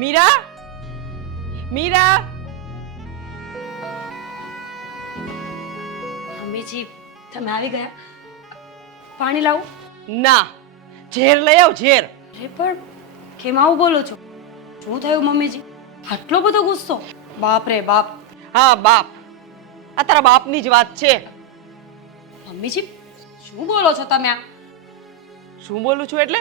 મીરા, મીરા. મમ્મીજી, તમે આવી ગયા? પાણી લાવું? ના, ઝેર લઈ આવ, ઝેર. અરે પણ કેમ આવું બોલો છો? શું થયું મમ્મીજી? આટલો બધો ગુસ્સો? બાપ રે બાપ. હા બાપ, આ તારા બાપની જ વાત છે. મમ્મીજી, શું બોલો છો તમે આ? શું બોલું છું એટલે?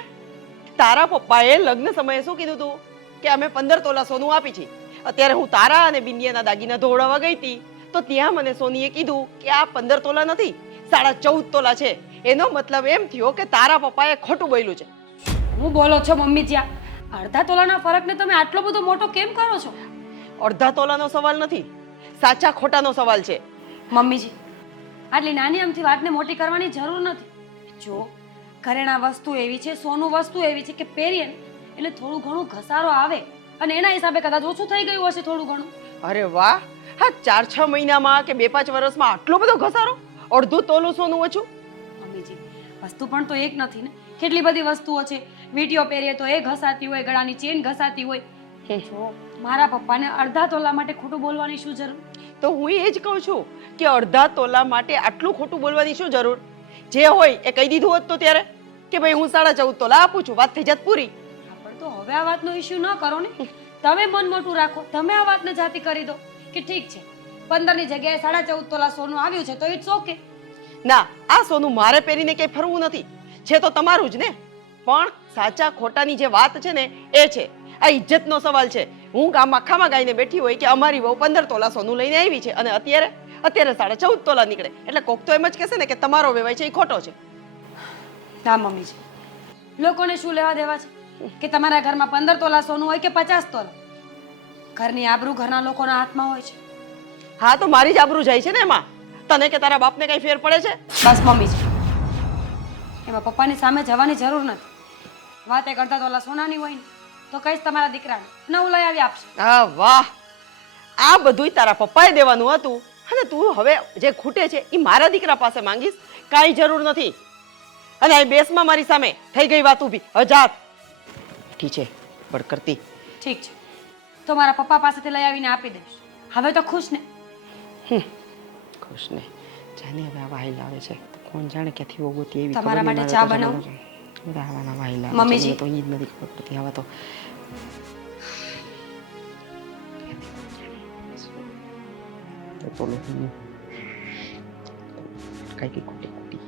તારા પપ્પાએ લગ્ન સમયે શું કીધું તું કે અમે 15 તોલા સોનું આપી છે. અત્યારે હું તારા અને બિંદિયાના દાગીના ધોવડાવવા ગઈ હતી તો ત્યાં મને સોનીએ કીધું કે આ 15 તોલા નથી, 14.5 તોલા છે. એનો મતલબ એમ થયો કે તારા પપ્પાએ ખોટું બોલ્યું છે. શું બોલો છો મમ્મીજી? આ અડધા તોલાના ફરકને તમે આટલો બધો મોટો કેમ કરો છો? અડધા તોલાનો સવાલ નથી, સાચા ખોટાનો સવાલ છે. મમ્મીજી, આટલી નાની અમથી વાતને મોટી કરવાની જરૂર નથી. જો ઘરેણા વસ્તુ એવી છે, સોનું વસ્તુ એવી છે કે પહેરીએ ને એટલે થોડું ઘણું ઘસારો આવે અને એના હિસાબે કદાચ ઓછું થઈ ગયું હશે થોડું ઘણું. અરે વાહ, હા 4-6 મહિનામાં કે 2-5 વર્ષમાં આટલો બધો ઘસારો? અડધું તોલું સોનું ઓછું? મમ્મીજી, વસ્તુ પણ તો એક નથી ને, કેટલી બધી વસ્તુઓ છે. વીંટીઓ પહેરીએ તો એ ઘસાતી હોય, ગળાની ચેન ઘસાતી હોય. જો મારા પપ્પાને અડધા તોલા માટે ખોટું બોલવાની શું જરૂર? તો હું એ જ કહું છું કે અડધા તોલા માટે આટલું ખોટું બોલવાની શું જરૂર? જે હોય એ કહી દીધું હોત તો ત્યારે કે ભાઈ હું 14.5 તોલા આપું છું, વાત થઈ જાત પૂરી. પણ તો હવે આ વાતનો ઇશ્યુ ન કરો ને. તમે મન મોટું રાખો, તમે આ વાતને જાતી કરી દો કે ઠીક છે 15 ની જગ્યાએ 14.5 તોલા સોનું આવ્યું છે તો ઇટ્સ ઓકે. ના, આ સોનું મારે પહેરીને કઈ ફરવું નથી, છે તો તમારું જ ને. પણ સાચા ખોટાની જે વાત છે ને એ છે, આ ઇજ્જતનો સવાલ છે. હું ગામમાં ખામાં ગાઈને બેઠી હોય કે અમારી વહુ 15 તોલા સોનું લઈને આવી છે અને અત્યારે 14.5 તોલા નીકળે એટલે કોક તો એમ જ કહેશે ને કે તમારો વેવાય છે એ ખોટો છે. ના મમ્મીજી, લોકોને શું લેવા દેવા છે કે તમારા ઘરમાં 15 તોલા સોનું હોય કે 50 તોલા? ઘરની આબરૂ ઘરના લોકોના હાથમાં હોય છે. હા તો મારી જ આબરૂ જાય છે ને એમાં. તને કે તારા બાપને કઈ ફેર પડે છે? બસ મમ્મીજી, એમાં પપ્પાની સામે જવાની જરૂર નથી. વાત એક અડધા તોલા સોનાની હોય ને તો કહીશ તમારા દીકરાને નવું લઈ આવી આપશે. હા વાહ, આ બધુંય તારા પપ્પાએ દેવાનું હતું અને તું હવે જે ખૂટે છે એ મારા દીકરા પાસે માંગીશ? કાંઈ જરૂર નથી. અને આ બેસમાં મારી સામે થઈ ગઈ વાત ઊભી. હજાર ઠીક છે બળ કરતી. ઠીક છે, તો મારા પપ્પા પાસેથી લઈ આવીને આપી દઈશ. હવે તો ખુશ ને? ખુશ ને જાને હવે આ વાહિલ આવે છે તો કોણ જાણે ક્યાંથી વો ગોતી એવી તમારા માટે ચા બનાવું? રાવાના વાહિલ આવે મમ્મીજી. તો ઈ જ નથી ખબર પડતી આવા તો. બોલો કઈ ખોટી ખોટી.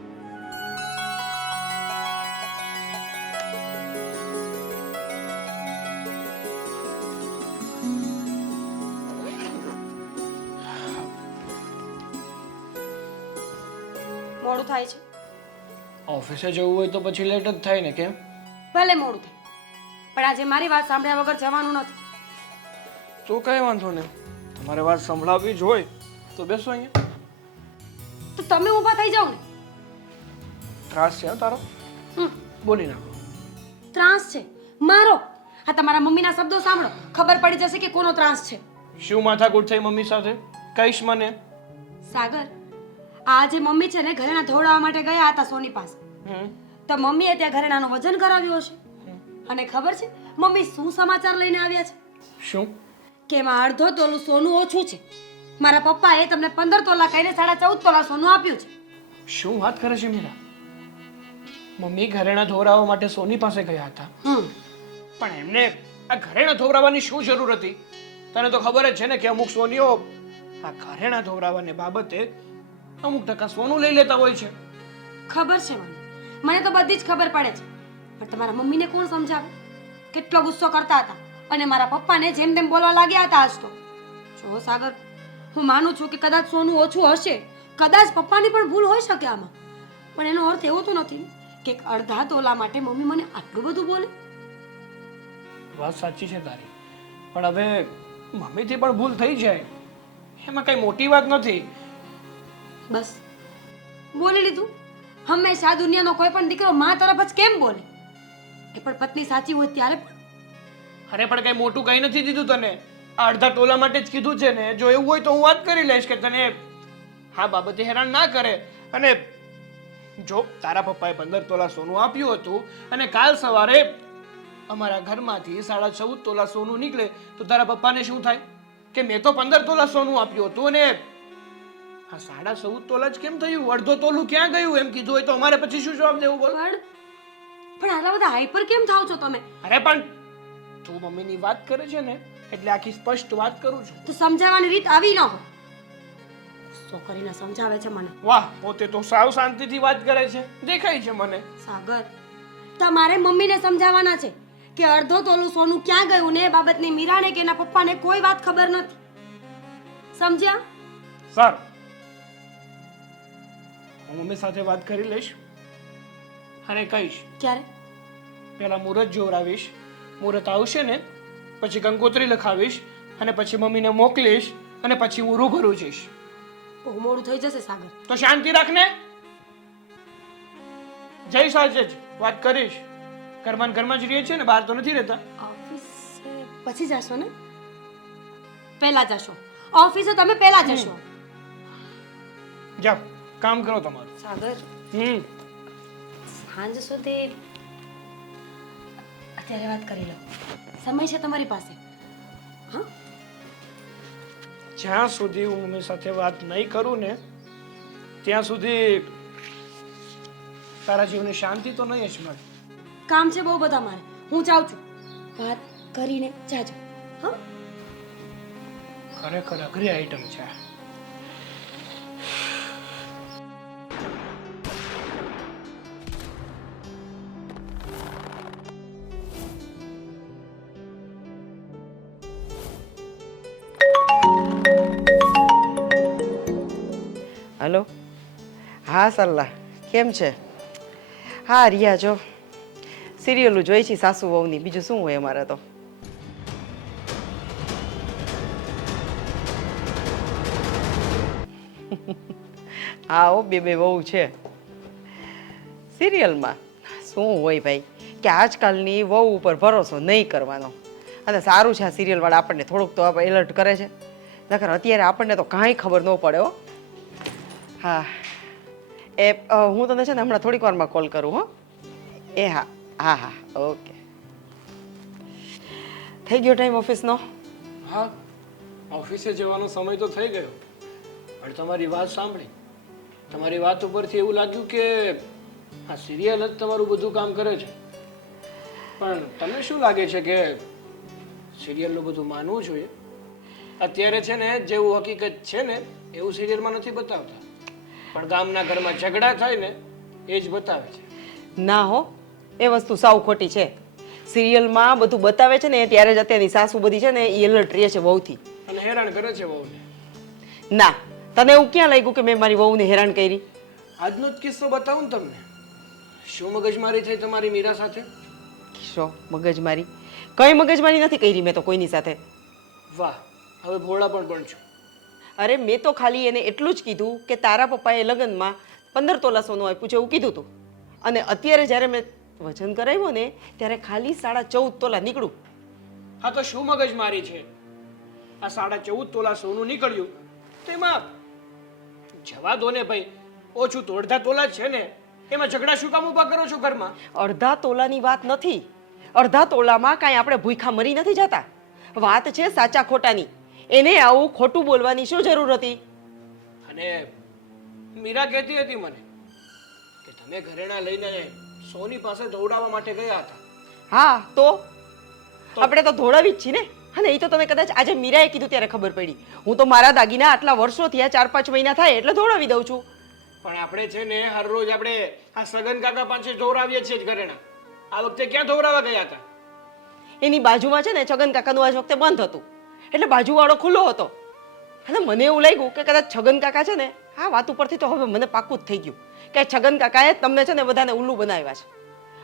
મોડું થાય છે? ઓફિસે જવું હોય તો પછી લેટ જ થાય ને. કેમ? ભલે મોડું થાય, પણ આજે મારી વાત સાંભળ્યા વગર જવાનું નથી. તો કઈ વાંધો નહીં, તમારે વાત સંભળાવવી જ હોય તો બેસો અહીંયા. તો તમે ઊભા થઈ જાઓ ને. ત્રાસ છે હો તારો? બોલી નાખો. ત્રાસ છે મારો? હા, તમારા મમ્મીના શબ્દો સાંભળો, ખબર પડી જશે કે કોનો ત્રાસ છે. શું માથાકૂટ થઈ મમ્મી સાથે? કહીશ મને. સાગર, આજે મમ્મી છે ને ઘરેણા ધોવડાવવા માટે ગયા હતા સોની પાસે. તો મમ્મીએ ત્યાં ઘરેણાનું વજન કરાવ્યું હશે અને ખબર છે મમ્મી શું સમાચાર લઈને આવ્યા છે? શું? કે એમાં અડધો તોલું સોનું ઓછું છે. મારા પપ્પાએ તમને 15 તોલા કહીને 14.5 તોલા સોનું આપ્યું છે. શું વાત કરે છે મીરા? મમ્મી ઘરેણા ધોવડાવવા માટે સોની પાસે ગયા હતા, પણ એમને આ ઘરેણા ધોવડાવવાની શું જરૂર હતી? તને તો ખબર જ છે ને કે અમુક સોનીઓ આ ઘરેણા ધોવડાવવાની બાબતે અમુક ટકા સોનું લઈ લેતા હોય છે. ખબર છે મને તો બધી જ ખબર પડે છે, પણ તમારા મમ્મીને કોણ સમજાવે? કેટલો ગુસ્સો કરતા હતા અને મારા પપ્પાને જેમ તેમ બોલવા લાગ્યા હતા આજ તો. જો સાગર, હું માનું છું કે કદાચ સોનું ઓછું હશે, કદાચ પપ્પાની પણ ભૂલ હોઈ શકે આમાં, પણ એનો અર્થ એવો તો નથી કે અડધા તોલા માટે મમ્મી મને આટલું બધું બોલે. વાત સાચી છે તારી, પણ હવે મમ્મીથી પણ ભૂલ થઈ જાય એમાં કઈ મોટી વાત નથી. બસ બોલી લીધું. હંમેશા દુનિયાનો કોઈ પણ દીકરો માં તરફ જ કેમ બોલે? એ પણ પત્ની સાચી હોય ત્યારે પણ. અરે પણ કઈ મોટું કઈ નથી દીધું તને, આ અડધા તોલા માટે જ કીધું છે ને. જો એવું હોય તો હું વાત કરી લઈશ કે તને હા બાબતે હેરાન ના કરે. અને જો તારા પપ્પાએ 15 તોલા સોનું આપ્યું હતું અને કાલ સવારે અમારા ઘરમાંથી 14.5 તોલા સોનું નીકળે તો તારા પપ્પાને શું થાય કે મેં તો 15 તોલા સોનું આપ્યું હતું અને હા 14.5 તોલા જ કેમ થયું? અડધો તોલું ક્યાં ગયું એમ કીધું હોય તો અમારે પછી શું જવાબ દેવું બોલ? પણ આટલા બધા હાઈપર કેમ થાવ છો તમે? અરે પણ તું મમ્મીની વાત કરે છે ને એટલે આખી સ્પષ્ટ વાત કરું છું. તો સમજાવવાની રીત આવી ન હોય. સો કરીને સમજાવે છે મને. વાહ, પોતે તો સાવ શાંતિથી વાત કરે છે, દેખાય છે મને. સાગર, તમારે મમ્મીને સમજાવવાના છે કે અડધો તોલું સોનું ક્યાં ગયું ને એ બાબતની મીરાને કે એના પપ્પાને કોઈ વાત ખબર નથી. સમજ્યા? સર, હું મમ્મી સાથે વાત કરી લઈશ અને કહીશ. ક્યારે? પહેલા મુહૂર્ત જોવરાવીશ, મુહૂર્ત આવશે ને પછી કંકોત્રી લખાવીશ અને પછી મમ્મીને મોકલીશ અને પછી હું રૂબરૂ જઈશ. બહુ મોડું થઈ જશે સાગર. તો શાંતિ રાખને. જઈશ આજે જ વાત કરીશ. ઘરમાં ને ઘરમાં જ રહીએ છે ને, બહાર તો નથી રહેતા. ઓફિસે પછી જશો ને? પહેલા જશો. ઓફિસે તમે પહેલા જશો. જાઓ, કામ કરો તમારું. સાગર, સાંજ સુધી અત્યારે વાત કરી લો. સમય છે તમારી પાસે? હા, જ્યાં સુધી હું મમ્મી સાથે વાત નહીં કરું ને ત્યાં સુધી તારા જીવને શાંતિ તો નહીં જ મળે. કામ છે બહુ બધા મારે. હું જાઉં છું. વાત કરીને જાજો. હા, ખરેખર અઘરી આઈટમ છે. હલો, હા સરલા, કેમ છે? હા રિયા, જો સિરિયલો જોઈ છે સાસુ વહુની, બીજું શું હોય અમારે તો. હા ઓ, બે વહુ છે સિરિયલમાં. શું હોય ભાઈ કે આજકાલની વહુ ઉપર ભરોસો નહીં કરવાનો. અને સારું છે આ સિરિયલવાળા આપણને થોડુંક તો એલર્ટ કરે છે, નકર અત્યારે આપણને તો કાંઈ ખબર ન પડે હો. હા, એ હું તને છે ને હમણાં થોડીક વારમાં કોલ કરું. હો એ હા હા હા, ઓકે. થઈ ગયો ટાઈમ ઓફિસનો? હા, ઓફિસે જવાનો સમય તો થઈ ગયો. પણ તમારી વાત સાંભળી, તમારી વાત ઉપરથી એવું લાગ્યું કે આ સિરિયલ જ તમારું બધું કામ કરે છે. પણ તમને શું લાગે છે કે સિરિયલનું બધું માનવું જોઈએ? અત્યારે છે ને જેવું હકીકત છે ને એવું સિરિયલમાં નથી બતાવતા, પણ ગામના ઘરમાં ઝઘડા થાય ને એ જ બતાવે છે. ના હો, એ વસ્તુ સાવ ખોટી છે. સિરિયલમાં બધું બતાવે છે ને ત્યારે જ અત્યારની સાસુ બધી છે ને એ એલર્ટ રહે છે વહુથી. અને હેરાન કરે છે વહુને. ના, તને એવું ક્યાં લાગ્યું કે મેં મારી વહુને હેરાન કરી? આજનો જ કિસ્સો બતાવું ને તમને. શું મગજમારી થઈ તમારી મીરા સાથે? શો મગજમારી? કઈ મગજમારી નથી કરી મેં તો કોઈની સાથે. વાહ, હવે ભોળા પણ છું. અરે મેં તો ખાલી એને એટલું જ કીધું કે તારા પપ્પાએ લગ્નમાં 15 તોલા સોનું આપ્યું છે એવું કીધું હતું. અને અત્યારે જ્યારે મેં વજન કરાવ્યો ને ત્યારે ખાલી 14.5 તોલા નીકળું. હા તો શું મગજમારી છે? આ 14.5 તોલા સોનું નીકળ્યું તેમાં જવા દો ને ભાઈ, ઓછું તો 1.5 તોલા જ છે ને, એમાં ઝઘડા શું કામ ઊભા કરો છો ઘરમાં? અડધા તોલાની વાત નથી. અડધા તોલામાં કાંઈ આપણે ભૂખા મરી નથી જતા. વાત છે સાચા ખોટાની. એને આવું ખોટું બોલવાની શું જરૂર હતી? અને મીરા કહેતી હતી મને કે તમે ઘરેણા લઈને સોની પાસે દોડાવવા માટે ગયા હતા. હા તો આપણે તો ધોળાવી જ છીએ ને. અને એ તો તને કદાચ આજે મીરાએ કીધું ત્યારે ખબર પડી. હું તો મારા દાગીના આટલા વર્ષો થયા 4-5 મહિના થાય એટલે ધોળાવી દઉં છું. પણ આપણે છે ને હર રોજ આપણે આ સગન કાકા પાસે ધોરાવીએ છીએ જ ઘરેણા. આ વખતે ક્યાં ધોરાવા ગયા હતા? એની બાજુમાં છે ને છગન કાકાનું આજ વખતે બંધ હતું એટલે બાજુવાળો ખુલ્લો હતો. અને મને એવું લાગ્યું કે કદાચ છગન કાકા છે ને આ વાત ઉપરથી તો હવે મને પાક્કું જ થઈ ગયું કે છગન કાકાએ તમને છે ને બધાને ઉલ્લુ બનાવ્યા છે.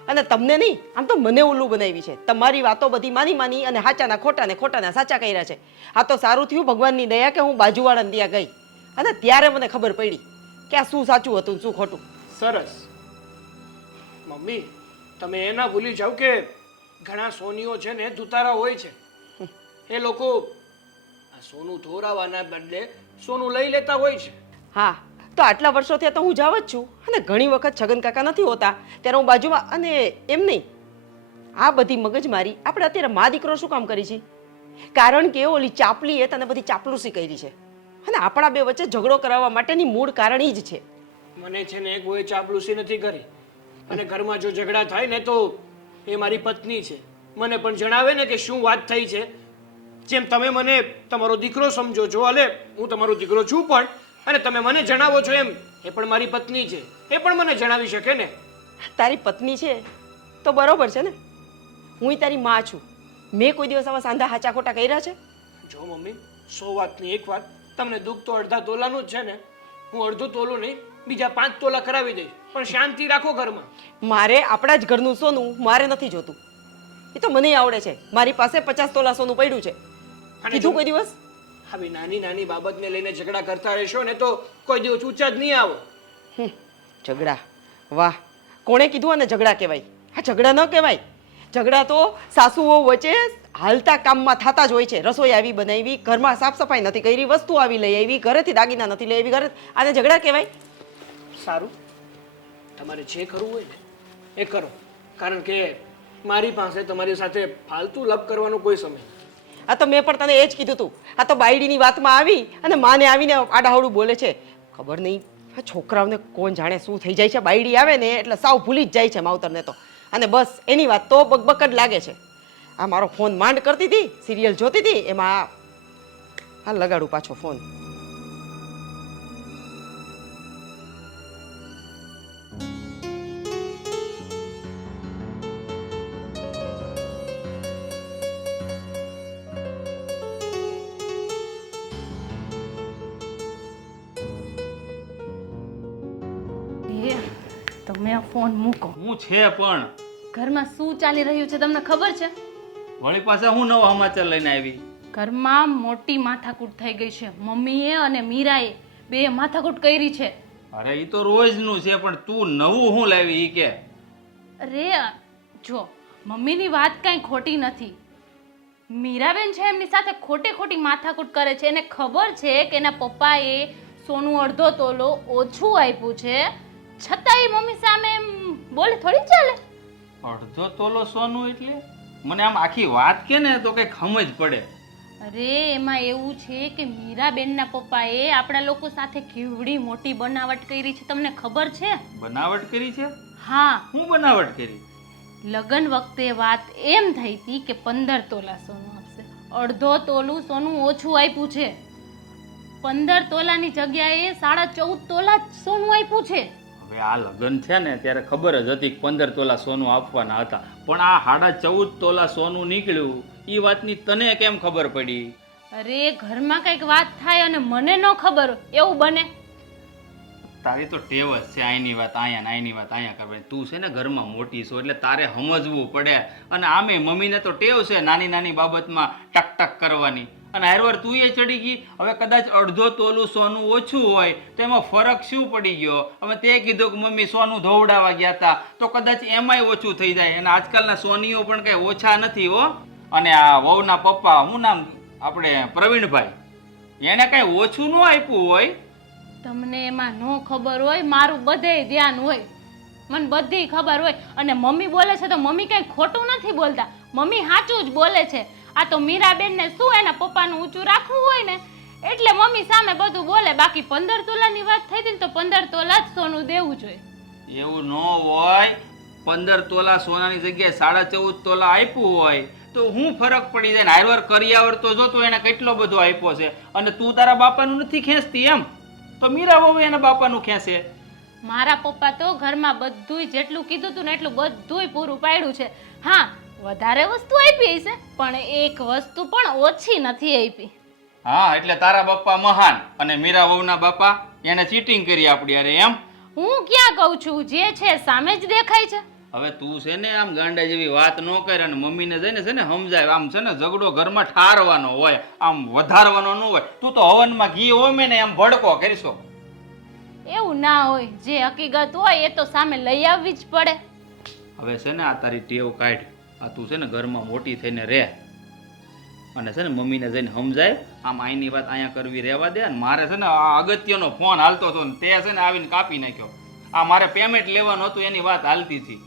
અને તમને નહીં, આમ તો મને ઉલ્લુ બનાવી છે. તમારી વાતો બધી માની અને સાચાના ખોટા ને ખોટાના સાચા કર્યા છે. આ તો સારું થયું ભગવાનની દયા કે હું બાજુવાળાને ત્યાં ગઈ અને ત્યારે મને ખબર પડી કે આ શું સાચું હતું શું ખોટું. સરસ. મમ્મી, તમે એ ના ભૂલી જાવ કે ઘણા સોનીઓ છે ને દુતારા હોય છે. એ લોકો આ સોનું ધોરાવાના બદલે સોનું લઈ લેતા હોય છે. હા, તો આટલા વર્ષો થયા તો હું જાવ જ છું. અને ઘણી વખત છગન કાકા નથી હોતા ત્યારે હું બાજુમાં, અને એમ નહીં, આ બધી મગજમારી આપણે અત્યારે મા દીકરો શું કામ કરી છે? કારણ કે ઓલી ચાપલીએ તને બધી ચાપલુસી કરી છે અને આપણા બે વચ્ચે ઝઘડો કરાવવા માટેની મૂળ કારણ ઈ જ છે. મને છે ને કોઈ ચાપલુસી નથી કરી. અને ઘરમાં જો ઝઘડા થાય ને તો એ મારી પત્ની છે. મને પણ જણાવે ને કે શું વાત થઈ છે. જેમ તમે મને તમારો દીકરો સમજો છો, અલે હું તમારો દીકરો છું પણ, અને તમે મને જણાવો છો એમ એ પણ મારી પત્ની છે, એ પણ મને જણાવી શકે ને. તારી પત્ની છે તો બરોબર છે ને, હું તારી માં છું. મેં કોઈ દિવસ આવા સાંધા હાચા ખોટા કર્યા છે? જો મમ્મી, 100 વાતની એક વાત, તમને દુઃખ તો અડધા તોલાનું જ છે ને. હું અડધું તોલું નહીં, બીજા 5 તોલા કરાવી દઈશ, પણ શાંતિ રાખો ઘરમાં. મારે આપણા જ ઘરનું સોનું મારે નથી જોતું. એ તો મને આવડે છે. મારી પાસે 50 તોલા સોનું પડ્યું છે. કીધું કોઈ દિવસ? આવી નાની નાની બાબતને લઈને ઝઘડા કરતા રહેશો ને તો કોઈ દિવસ ઊંચા જ નહીં આવો. ઝઘડા? વાહ, કોણે કીધું આને ઝઘડા કહેવાય? આ ઝઘડા ન કહેવાય. ઝઘડા તો સાસુઓ વચ્ચે હાલતા કામમાં થતા જ હોય છે. રસોઈ આવી બનાવી, ઘરમાં સાફ સફાઈ નથી કરી, વસ્તુ આવી લઈ આવી, ઘરેથી દાગીના નથી લઈ આવી, ઘરે, આને ઝઘડા કહેવાય? સારું, તમારે જે કરવું હોય ને એ કરો, કારણ કે મારી પાસે તમારી સાથે ફાલતુ લપ કરવાનો કોઈ સમય નથી. આ તો મેં પણ તને એ જ કીધું તું. આ તો બાયડીની વાતમાં આવી અને માને આવીને આડાહવડું બોલે છે. ખબર નહીં આ છોકરાઓને કોણ જાણે શું થઈ જાય છે. બાયડી આવે ને એટલે સાવ ભૂલી જ જાય છે માવતરને તો. અને બસ એની વાત તો બકબક જ લાગે છે. આ મારો ફોન માંડ કરતી હતી, સિરિયલ જોતી હતી, એમાં આ લગાડું પાછો ફોન. તમે આ ફોન મૂકો. હું છે પણ ઘરમાં શું ચાલી રહ્યું છે તમને ખબર છે? વળી પાછા હું નવા સમાચાર લઈને આવી. ઘરમાં મોટી માથાકૂટ થઈ ગઈ છે. મમ્મીએ અને મીરાએ બે માથાકૂટ કરી છે. અરે એ તો રોજનું છે, પણ તું નવું હું લાવી ઈ કે. અરે જો, મમ્મીની વાત કાંઈ ખોટી નથી. મીરાબેન છે એમની સાથે ખોટી ખોટી માથાકૂટ કરે છે. એને ખબર છે કે એના પપ્પાએ સોનું અડધો તોલો ઓછું આપ્યું છે, છતાંય મમ્મી સામે એમ બોલે થોડી ચાલે. અડધો તોલો સોનું એટલે મને આમ આખી વાત કે ને તો કઈ સમજ પડે. અરે એમાં એવું છે કે મીરાબેનના પપ્પાએ આપણા લોકો સાથે કેવડી મોટી બનાવટ કરી છે, તમને ખબર છે? બનાવટ કરી છે? હા. હું બનાવટ કરી? લગ્ન વખતે વાત એમ થઈ હતી કે 15 તોલા સોનું આપશે. અડધો તોલું સોનું ઓછું આપ્યું છે. 15 તોલાની જગ્યાએ 14.5 તોલા સોનું આપ્યું છે. હવે આ લગ્ન છે ને ત્યારે ખબર જ હતી કે 15 તોલા સોનું આપવાના હતા, પણ આ 14.5 તોલા સોનું નીકળ્યું એ વાતની તને કેમ ખબર પડી? અરે ઘરમાં કંઈક વાત થાય અને મને ન ખબર હોય એવું બને? તારી તો ટેવ જ છે આઈની વાત અહીંયા ને આઈની વાત અહીંયા કરવાની. તું છે ને ઘરમાં મોટી છો એટલે તારે સમજવું પડે. અને આમે મમ્મીને તો ટેવ છે નાની નાની બાબતમાં ટક ટક કરવાની. અને હારવાર તું એ ચડી ગઈ. હવે કદાચ અડધો તોલું સોનું ઓછું હોય તો એમાં ફરક શું પડી ગયો? હવે તે કીધું કે મમ્મી સોનું ધોવડાવવા ગયા હતા, તો કદાચ એમાંય ઓછું થઈ જાય. અને આજકાલના સોનીઓ પણ કઈ ઓછા નથી હો. અને આ વહુના પપ્પા, હું નામ આપણે પ્રવીણભાઈ, એને કઈ ઓછું ન આપ્યું હોય. તમને એમાં ન ખબર હોય, મારું બધે ધ્યાન હોય, મને બધી ખબર હોય. અને મમ્મી બોલે છે તો મમ્મી કંઈ ખોટું નથી બોલતા, મમ્મી સાચું જ બોલે છે. આ તો મીરાબેનને શું એના પપ્પાનું ઊંચું રાખવું હોય ને એટલે મમ્મી સામે બધું બોલે. બાકી 15 તોલાની વાત થઈ હતી ને તો 15 તોલા જ સોનું દેવું જોઈએ. એવું ન હોય. 15 તોલા સોનાની જગ્યાએ 14.5 તોલા આપ્યું હોય તો હું ફરક પડી જાય ને? હારવાર કરિયાવર તો જો તો એને કેટલો બધો આપ્યો છે, અને તું તારા બાપાનું નથી ખેંચતી એમ તો મીરા બહુ એના બાપાનું ખેંચે. મારા પપ્પા તો ઘરમાં બધુંય જેટલું કીધું હતું ને એટલું બધુંય પૂરું પાડ્યું છે. હા, વધારે વસ્તુ આપી છે પણ એક વસ્તુ પણ ઓછી નથી આપી. હા, એટલે તારા બાપા મહાન અને મીરા વહુના બાપા એને ચીટિંગ કરી આપડી અરે એમ? હું ક્યાં કહું છું, જે છે સામે જ દેખાય છે. હવે તું છે ને આમ ગાંડા જેવી વાત ન કરે અને મમ્મીને જઈને છે ને સમજાય. આમ છે ને ઝઘડો ઘરમાં ઠારવાનો હોય, આમ વધારવાનો ન હોય. તું તો હવનમાં ઘી હોમે ને એમ ભડકો કરીશો. એવું ના હોય, જે હકીકત હોય એ તો સામે લઈ આવવી જ પડે. હવે છે ને આ તારી ટેવ કાઢ. આ તું છે ને ઘરમાં મોટી થઈને રહે અને છે ને મમ્મીને જઈને સમજાય. આમ આઈની વાત અહીંયા કરવી રહેવા દે. અને મારે છે ને આ અગત્યનો ફોન હાલતો હતો ને તે છે ને આવીને કાપી નાખ્યો. આ મારે પેમેન્ટ લેવાનું હતું એની વાત હાલતી હતી.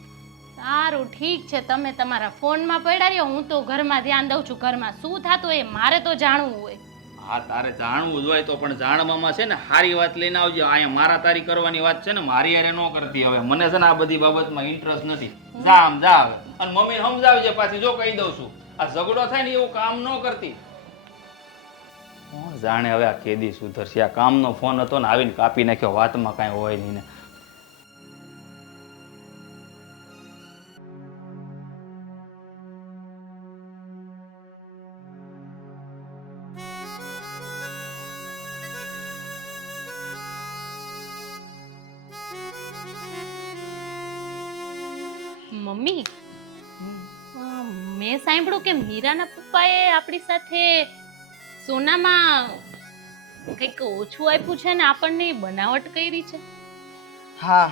સારું ઠીક છે, તમે તમારા ફોનમાં પડ્યા રહ્યો, હું તો ઘરમાં ધ્યાન દઉં છું. ઘરમાં શું થતું એ મારે તો જાણવું હોય. હા તારે જાણવું જ હોય તો પણ જાણવામાં છે ને સારી વાત લઈને આવજો. અહીંયા મારા તારી કરવાની વાત છે ને મારી હારે ન કરતી. હવે મને છે ને આ બધી બાબતમાં ઇન્ટરેસ્ટ નથી. જા આમ જા હવે. અને મમ્મીને સમજાવજે પાછી, જો કહી દઉં છું આ ઝઘડો થાય ને એવું કામ ન કરતી. કોણ જાણે હવે આ કેદી સુધરશે. આ કામનો ફોન હતો ને આવીને કાપી નાખ્યો, વાતમાં કાંઈ હોય નહીં ને. મમ્મી, મેં સાંભળ્યું કે મીરાના પપ્પાએ આપણી સાથે સોનામાં કંઈક ઓછું આપ્યું છે ને આપણને બનાવટ કરી છે. હા,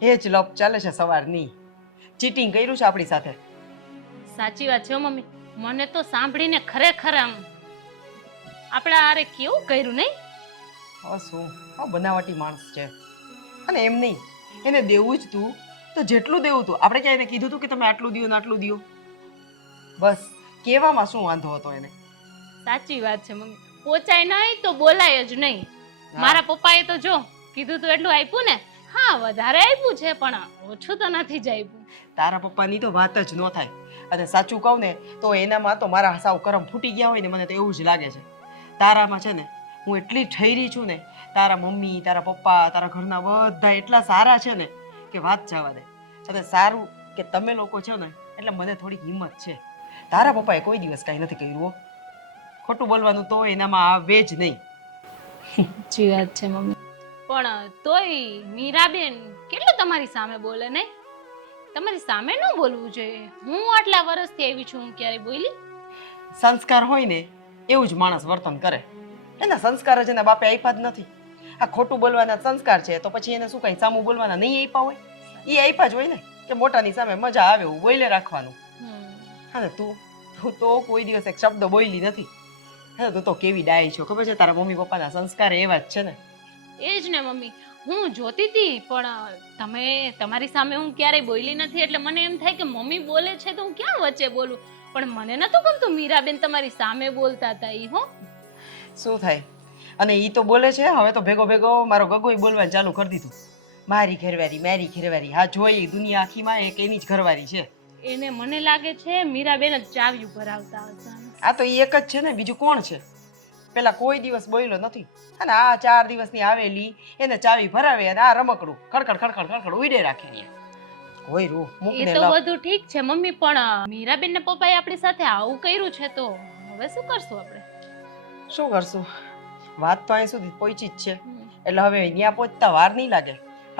એ જ લપ ચાલે છે સવારની. ચીટિંગ કર્યું છે આપણી સાથે. સાચી વાત છે હો મમ્મી, મને તો સાંભળીને ખરેખર આમ આપણા આરે કેવું કર્યું નહીં. હા શું, હા બનાવટી માણસ છે. અને એમ નહીં, એને દેવું જ તું તો જેટલું દેવું તું. આપણે ક્યાં એને કીધું તું કે તમે આટલું દિયો ને આટલું દિયો? બસ કહેવામાં શું વાંધો હતો એને? સાચી વાત છે મમ્મી, પોચાય નહીં તો બોલાય જ નહીં. મારા પપ્પાએ તો જો કીધું તું એટલું આપ્યું ને. હા વધારે આપ્યું છે પણ ઓછું તો નથી જ આપ્યું. તારા પપ્પાની તો વાત જ ન થાય. અને સાચું કહું ને તો એનામાં તો મારા સાવ કરમ ફૂટી ગયા હોય ને, મને તો એવું જ લાગે છે. તારામાં છે ને હું એટલી ઠરી છું ને, તારા મમ્મી, તારા પપ્પા, તારા ઘરના બધા એટલા સારા છે ને કે વાત જવા દે. અને સારું કે તમે લોકો છો ને એટલે મને થોડી હિંમત છે. તારા પપ્પાએ કોઈ દિવસ કાંઈ નથી કર્યું હો. ખોટું બોલવાનું તો એનામાં આવે જ નહીં. સાચી વાત છે મમ્મી, પણ તોય મીરાબેન કેટલું તમારી સામે બોલે ને. તમારી સામે ન બોલવું જોઈએ. હું આટલા વર્ષથી આવી છું, હું ક્યારે બોલી? સંસ્કાર હોય ને એવું જ માણસ વર્તન કરે. એના સંસ્કાર જ એના બાપે આપ્યા જ નથી. આ ખોટું બોલવાના સંસ્કાર છે તો પછી એને શું કઈ સામું બોલવાના નહીં આપ્યા હોય? એ આપ્યા જ હોય ને કે મોટાની સામે મજા આવે એવું બોલે રાખવાનું. હા તું તું તો કોઈ દિવસ એક શબ્દ બોલી નથી. હા તું તો કેવી ડાય છો ખબર છે. તારા મમ્મી પપ્પાના સંસ્કાર એવા જ છે ને. એ જ ને મમ્મી, હું જોતી હતી પણ તમે તમારી સામે હું ક્યારેય બોલી નથી એટલે મને એમ થાય કે મમ્મી બોલે છે તો હું ક્યાં વચ્ચે બોલું. પણ મને નતું ગમતું મીરાબેન તમારી સામે બોલતા હતા. ઈ હો શું થાય? અને ઈ તો બોલે છે હવે તો ભેગો ભેગો મારો ગગોય બોલવાનું ચાલુ કરી દીધું. મારી ઘરવાળી, મારી ઘરવાળી. હા જોઈ દુનિયા આખીમાં એક એની જ ઘરવાળી છે. એને મને લાગે છે મીરાબેન જ ચાવ્યું ભરાવતા હશે. આ તો ઈ એક જ છે ને, બીજું કોણ છે? પેલા કોઈ દિવસ બોલ્યો નથી. અને આ 4 દિવસની આવેલી એને ચાવી ભરાવે અને આ રમકડું ખડખડ ખડખડ ખડખડ ઉડે રાખે. કોઈ રૂ એ મૂકને તો લાવ. બધું ઠીક છે મમ્મી, પણ મીરાબેન ને પપ્પાએ આપણી સાથે આવું કર્યું છે તો હવે શું કરશું આપણે? શું કરશું? વાત તો અહીં સુધી પહોંચી જ છે એટલે હવે અહીંયા પહોંચતા વાર નહીં લાગે.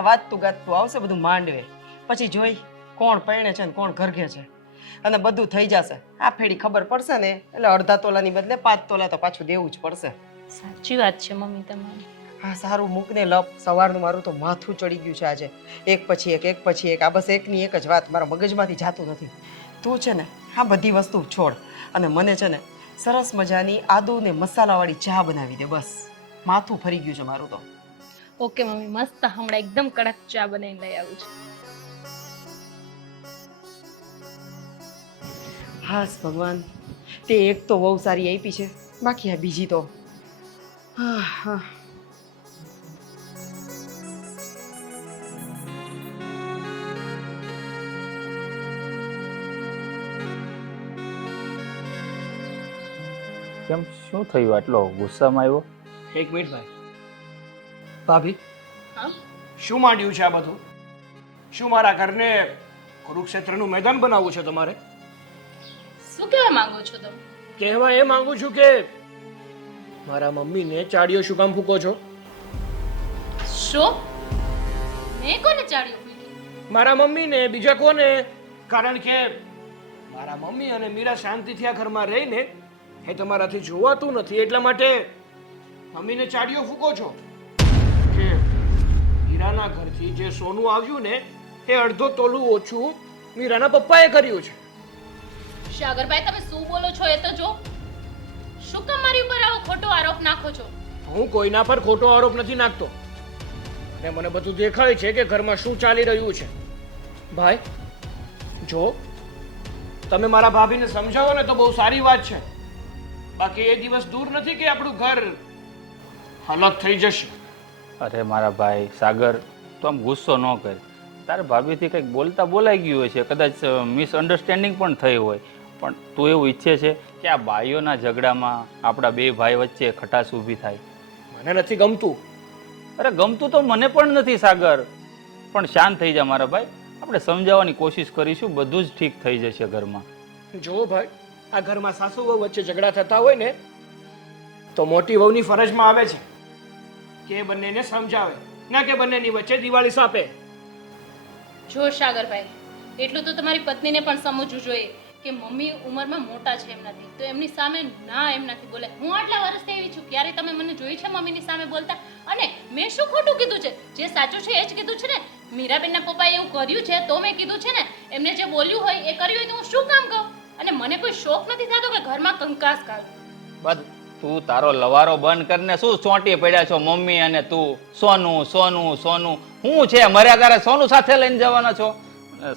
વાતતું ગાતતું આવશે બધું માંડવે. પછી જોઈ કોણ પરણે છે ને કોણ ઘરઘે છે અને બધું થઈ જશે. આ ફેડી ખબર પડશે ને એટલે અડધા તોલાની બદલે 5 તોલા તો પાછું દેવું જ પડશે. સાચી વાત છે મમ્મી તમારી. હા સારું મૂકને લપ. સવારનું મારું તો માથું ચડી ગયું છે આજે. એક પછી એક. આ બસ એકની એક જ વાત મારા મગજમાંથી જાતું નથી. તું છે ને આ બધી વસ્તુ છોડ અને મને છે ને સરસ મજાની આદુ ને મસાલાવાળી ચા બનાવી દે. બસ માથું ફરી ગયું છે મારું તો. ઓકે મમ્મી, મસ્ત હમણાં એકદમ કડક ચા બનાવીને લઈ આવું છું. હાસ ભગવાન, તે એક તો બહુ સારી આપી છે, બાકી આ બીજી તો હા હા. કેમ શું થયું? આટલો ગુસ્સામાં આવ્યો? એક મિનિટ ભાઈ. ભાભી, હા? શું માંડ્યું છે આ બધું? શું મારા ઘરને કુરુક્ષેત્રનું મેદાન બનાવવું છે તમારે? શું કહેવા માંગો છો તમે? કહેવા એ માંગુ છું કે મારા મમ્મીને ચાડીઓ શું કામ ફૂકો છો? શું? મેં કોને ચાડ્યો ફૂંકી? મારા મમ્મીને, બીજા કોને? કારણ કે મારા મમ્મી અને મીરા શાંતિથી આ ઘરમાં રહીને એ તમારાથી જોવાતું નથી એટલા માટે મમ્મીને ચાડીઓ ફૂકો છો કે મીરાના ઘરથી જે સોનું આવ્યું ને એ અડધો તોલું ઓછું મીરાના પપ્પાએ કર્યું છે. સાગરભાઈ તમે શું બોલો છો એ તો જો. શું કામ મારી ઉપર આવો ખોટો આરોપ નાખો છો? હું કોઈના પર ખોટો આરોપ નથી નાખતો અને મને બધું દેખાય છે કે ઘરમાં શું ચાલી રહ્યું છે. ભાઈ, જો તમે મારા ભાભીને સમજાવો ને તો બહુ સારી વાત છે, બાકી એ દિવસ દૂર નથી કે આપણું ઘર અલગ થઈ જશે. અરે મારા ભાઈ સાગર, તો આમ ગુસ્સો ન કર. તારે ભાભીથી કંઈક બોલતા બોલાઈ ગયું હોય છે, કદાચ મિસઅન્ડરસ્ટેન્ડિંગ પણ થઈ હોય, પણ તું એવું ઈચ્છે છે કે આ ભાઈઓના ઝઘડામાં આપણા બે ભાઈ વચ્ચે ખટાશ ઊભી થાય? મને નથી ગમતું. અરે ગમતું તો મને પણ નથી સાગર, પણ શાંત થઈ જા મારા ભાઈ. આપણે સમજાવવાની કોશિશ કરીશું, બધું જ ઠીક થઈ જશે ઘરમાં. જો ભાઈ, આ ઘરમાં સાસુ વહુ વચ્ચે ઝઘડા થતા હોય ને તો મોટી વહુની ફરજમાં આવે છે કે એ બંનેને સમજાવે, ના કે બંનેની વચ્ચે દિવાળી સાપે. જો સાગરભાઈ, એટલું તો તમારી પત્નીને પણ સમજવું જોઈએ કે મમ્મી ઉંમરમાં મોટા છે એમનાથી, તો એમની સામે ના એમનાથી બોલે. હું આટલા વર્ષથી એવી છું, ક્યારે તમે મને જોઈ છે મમ્મીની સામે બોલતા? અને મેં શું ખોટું કીધું છે? જે સાચું છે એ જ કીધું છે ને. મીરાબેનના પપ્પાએ એવું કર્યું છે તો મેં કીધું છે ને. એમને જે બોલ્યું હોય એ કર્યું હોય તો હું શું કામ કહું? અને મને કોઈ શોખ નથી થતો કે ઘરમાં કંકાસ કાઢું. બસ તું તારો લવારો બંધ કરીને શું ચોંટી પડ્યા છો મમ્મી અને તું? સોનું સોનું સોનું શું છે? મર્યા તારે સોનું સાથે લઈને જવાના છો?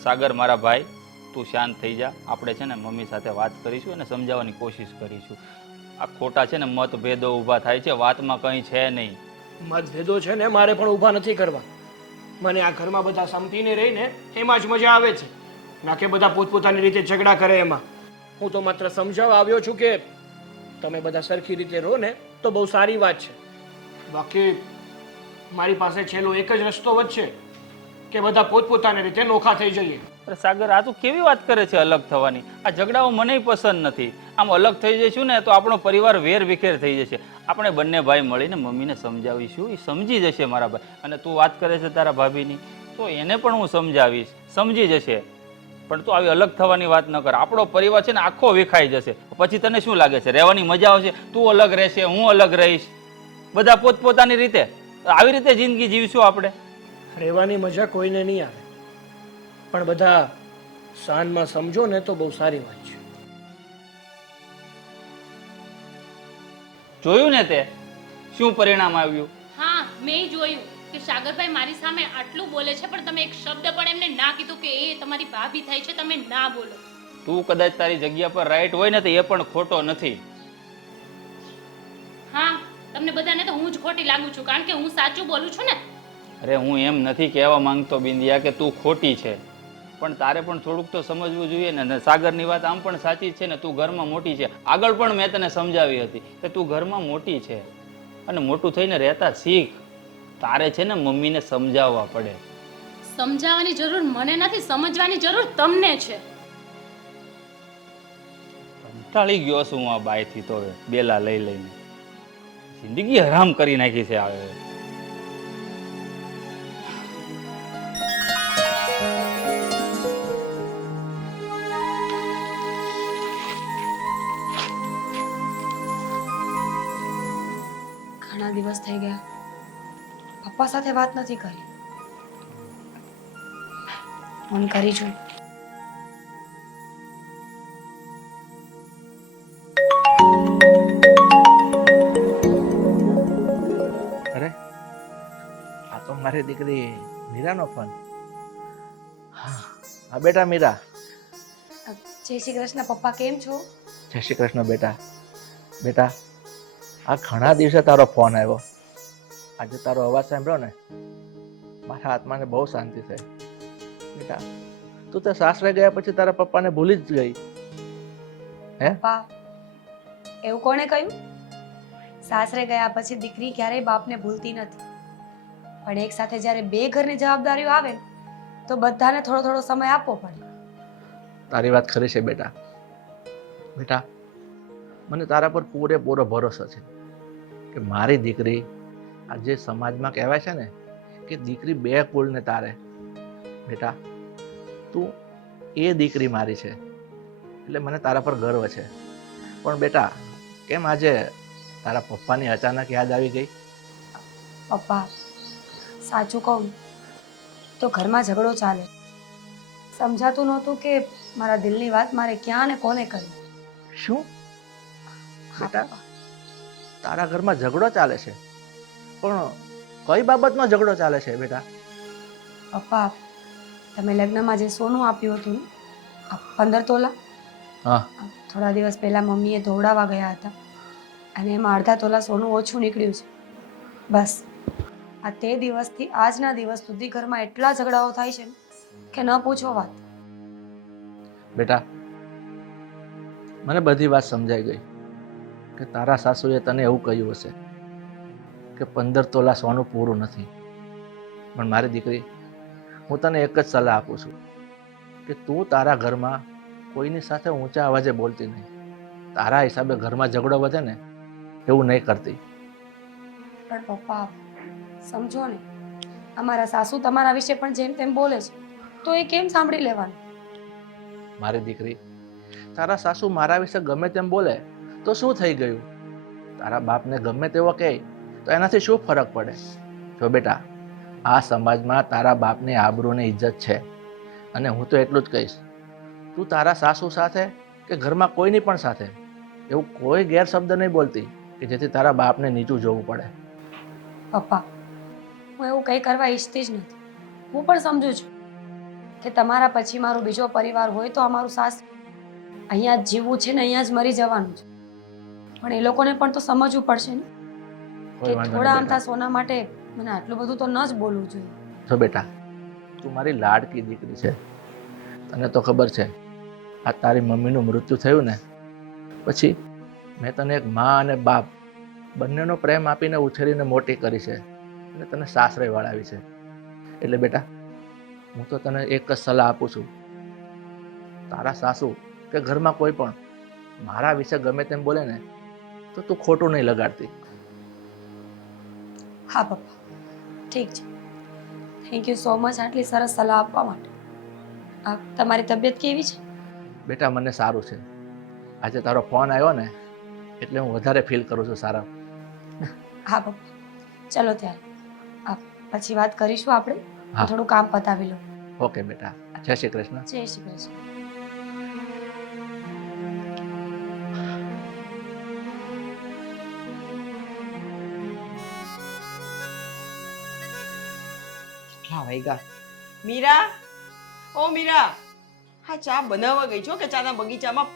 સાગર મારા ભાઈ, તું શાંત થઈ જા. આપણે છે ને મમ્મી સાથે વાત કરીશું અને સમજાવવાની કોશિશ કરીશું. આ ખોટા છે ને મતભેદો ઊભા થાય છે, વાતમાં કંઈ છે નહીં. મતભેદો છે ને મારે પણ ઊભા નથી કરવા. મને આ ઘરમાં બધા સંપીને રહીને એમાં જ મજા આવે છે, ના કે બધા પોતપોતાની રીતે ઝઘડા કરે એમાં. હું તો માત્ર સમજાવવા આવ્યો છું કે તમે બધા સરખી રીતે રહો ને તો બહુ સારી વાત છે. બાકી મારી પાસે છેલ્લો એક જ રસ્તો વધશે કે બધા પોતપોતાની રીતે નોખા થઈ જઈએ. અરે સાગર, આ તું કેવી વાત કરે છે અલગ થવાની? આ ઝઘડાઓ મને પસંદ નથી. આમ અલગ થઈ જઈશું ને તો આપણો પરિવાર વેર વિખેર થઈ જશે. આપણે બંને ભાઈ મળીને મમ્મીને સમજાવીશું, એ સમજી જશે મારા ભાઈ. અને તું વાત કરે છે તારા ભાભીની, તો એને પણ હું સમજાવીશ, સમજી જશે. પણ તું આવી અલગ થવાની વાત ન કર. આપણો પરિવાર છે ને આખો વિખાઈ જશે. પછી તને શું લાગે છે રહેવાની મજા આવશે? તું અલગ રહેશે, હું અલગ રહીશ, બધા પોતપોતાની રીતે. આવી રીતે જિંદગી જીવશું આપણે? રહેવાની મજા કોઈને નહીં આવે, પણ બધા શાનમાં સમજો ને તો બહુ સારી વાત છે. જોયું ને તે શું પરિણામ આવ્યું? હા, મેં જોયું કે સાગરભાઈ મારી સામે આટલું બોલે છે, પણ તમે એક શબ્દ પણ એમને ના કીધું કે એ તમારી ભાભી થાય છે, તમે ના બોલો. તું કદાચ તારી જગ્યા પર રાઈટ હોય ને તો એ પણ ખોટો નથી. હા, તમને બધાને તો હું જ ખોટી લાગુ છું, કારણ કે હું સાચું બોલું છું ને. અરે હું એમ નથી કહેવા માંગતો બિંદિયા કે તું ખોટી છે, પણ તારે પણ થોડુંક તો સમજવું જોઈએ ને. સાગરની વાત આમ પણ સાચી છે ને, તું ઘરમાં મોટી છે. આગળ પણ મેં તને સમજાવી હતી કે તું ઘરમાં મોટી છે અને મોટું થઈને રહેતા શીખ. તારે છે ને મમ્મીને સમજાવવા પડે. સમજાવવાની જરૂર મને નથી, સમજવાની જરૂર તમને છે. કંટાળી ગયો છું હું આ બાયથી તો. બેલા લઈ લઈને જિંદગી હરામ કરી નાખી છે. આવે ઘણા દિવસ થઈ ગયા પપ્પા સાથે વાત નથી કરી. ફોન કરી જોઈ. અરે આ તો મારી દીકરી મીરાનો ફોન. હા બેટા મીરા. જય શ્રી કૃષ્ણ પપ્પા, કેમ છો? જય શ્રી કૃષ્ણ બેટા. બેટા આ ઘણા દિવસે તારો ફોન આવ્યો. આજે તારો અવાજ સાંભળ્યો ને મારા આત્માને બહુ શાંતિ થઈ. બેટા તું તો સાસરે ગયા પછી તારા પપ્પાને ભૂલી જ ગઈ હે? પપ્પા, એવું કોણે કહ્યું? સાસરે ગયા પછી દીકરી ક્યારેય બાપને ભૂલતી નથી, પણ એક સાથે જ્યારે બે ઘરની જવાબદારીઓ આવે ને તો બધાને થોડો થોડો સમય આપવો પડે. તારી વાત ખરી છે બેટા. બેટા મને તારા પર પૂરેપૂરો ભરોસો છે કે મારી દીકરી આજે સમાજમાં કહેવાય છે ને કે દીકરી બે કુળને તારે. બેટા તું એ દીકરી મારી છે એટલે મને તારા પર ગર્વ છે. પણ બેટા કેમ આજે તારા પપ્પાની અચાનક યાદ આવી ગઈ? પપ્પા, સાચું કહું તો ઘરમાં ઝઘડો ચાલે. સમજાતું નહોતું કે મારા દિલની વાત મારે ક્યાં ને કોને કરવી. શું બેટા તારા ઘરમાં ઝઘડો ચાલે છે? પણ કઈ બાબતમાં ઝઘડો ચાલે છે બેટા? પપ્પા, તમે લગ્નમાં જે સોનું આપ્યું હતું ને 15 તોલા હા થોડા દિવસ પહેલા મમ્મીએ ધોવડાવવા ગયા હતા અને એમાં અડધા તોલા સોનું ઓછું નીકળ્યું છે. બસ આ તે દિવસથી આજના દિવસ સુધી ઘરમાં એટલા ઝઘડાઓ થાય છે ને કે ન પૂછો વાત. બેટા, મને બધી વાત સમજાઈ ગઈ કે તારા સાસુએ તને એવું કહ્યું હશે કે 15 તોલા સોનું પૂરું નથી. પણ મારી દીકરી, હું તને એક જ સલાહ આપું છું કે તું તારા ઘરમાં કોઈની સાથે ઊંચા અવાજે બોલતી નહીં. તારા હિસાબે ઘરમાં ઝઘડો વધે ને એવું નહીં કરતી. પણ પપ્પા સમજો ને, અમારા સાસુ તમારા વિશે પણ જેમ તેમ બોલે છે તો એ કેમ સાંભળી લેવાનું? મારી દીકરી, તારા સાસુ મારા વિશે ગમે તેમ બોલે તો શું થઈ ગયું? તારા બાપને ગમે તેવો કહે તો એનાથી શું ફરક પડે? જો બેટા, આ સમાજમાં તારા બાપની આબરૂની ઇજ્જત છે અને હું તો એટલું જ કહીશ, તું તારા સાસુ સાથે કે ઘરમાં કોઈની પણ સાથે એવું કોઈ ગેરશબ્દ નહીં બોલતી કે જેથી તારા બાપને નીચું જોવું પડે. પપ્પા, હું એવું કંઈ કરવા ઈચ્છતી જ નથી. હું પણ સમજુ છું કે તમારા પછી મારો બીજો પરિવાર હોય તો અમારું સાસ અહીંયા જ જીવવું છે ને અહીંયા જ મરી જવાનું છે. પણ એ લોકોને પણ તો સમજવું પડશે ને કોઈ કે વાંધો થોડા નહીં આમતા બેટા. સોના માટે મને આટલું બધું તો ન જ બોલવું જોઈએ. જો બેટા, તું મારી લાડકી દીકરી છે. તને તો ખબર છે, આ તારી મમ્મીનું મૃત્યુ થયું ને પછી મેં તને એક મા અને બાપ બંનેનો પ્રેમ આપીને ઉછેરીને મોટી કરી છે અને તને સાસરે વળાવી છે. એટલે બેટા, હું તો તને એક જ સલાહ આપું છું, તારા સાસુ કે ઘરમાં કોઈ પણ મારા વિશે ગમે તેમ બોલે ને તો તું ખોટું નહીં લગાડતી. હા પપ્પા, ઠીક છે. થેન્ક યુ સો મચ આટલી સરસ સલાહ આપવા માટે. તમારી તબિયત કેવી છે? બેટા, મને સારું છે. આજે તારો ફોન આવ્યો ને એટલે હું વધારે ફીલ કરું છું સારા. હા પપ્પા, ચલો ત્યારે પછી વાત કરીશું આપણે. હા. હું થોડું કામ પતાવી લઉં. ઓકે બેટા, જય શ્રી કૃષ્ણ. જય શ્રી કૃષ્ણ. કેટલા વાગ્યા? મીરા, ઓ મીરા, હા ચા બનાવવા ગઈ છો કે ચાના બગીચામાં?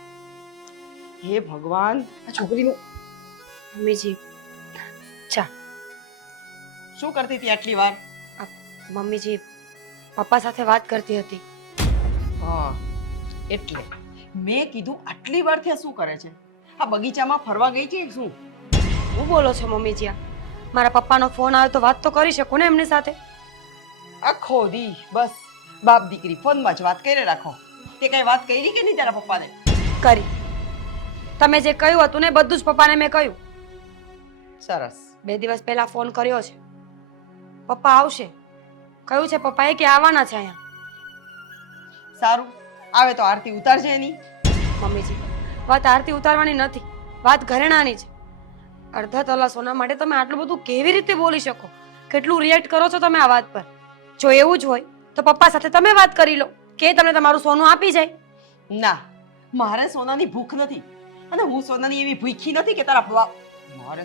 હે ભગવાન, આ છોકરીનું મમ્મીજી, ચા. શું કરતી હતી આટલી વાર? મમ્મીજી પપ્પા સાથે વાત કરતી હતી. હા, એટલે મેં કીધું આટલી વાર ત્યાં શું કરે છે? આ બગીચામાં ફરવા ગઈ છે કે શું? શું બોલો છો મમ્મીજી? મારા પપ્પાનો ફોન આવ્યો તો વાત તો કરી શકું ને એમની સાથે. આખો દી બસ બાપ દીકરી ફોનમાં જ વાત કરી રાખો. તે કઈ વાત કરી કે નહીં તારા પપ્પાને? કરી. તમે જે કહ્યું હતું ને બધું જ પપ્પાને મેં કહ્યું. સરસ. 2 દિવસ પહેલા ફોન કર્યો છે. પપ્પા આવશે કહ્યું છે પપ્પાએ કે આવવાના છે અહીંયા. સારું, આવે તો આરતી ઉતારજે એની. મમ્મીજી, વાત આરતી ઉતારવાની નથી, વાત ઘરેણાની છે. અડધા તોલા સોના માટે તમે આટલું બધું કેવી રીતે બોલી શકો? કેટલું રિએક્ટ કરો છો તમે આ વાત પર? જો એવું જ હોય તો પપ્પા સાથે તમે વાત કરી લો કે તમને તમારું સોનું આપી જાય. ના, મારે સોનાની ભૂખ નથી અને હું સોનાની એવી ભૂખી નથી કે તારા બાપ મારે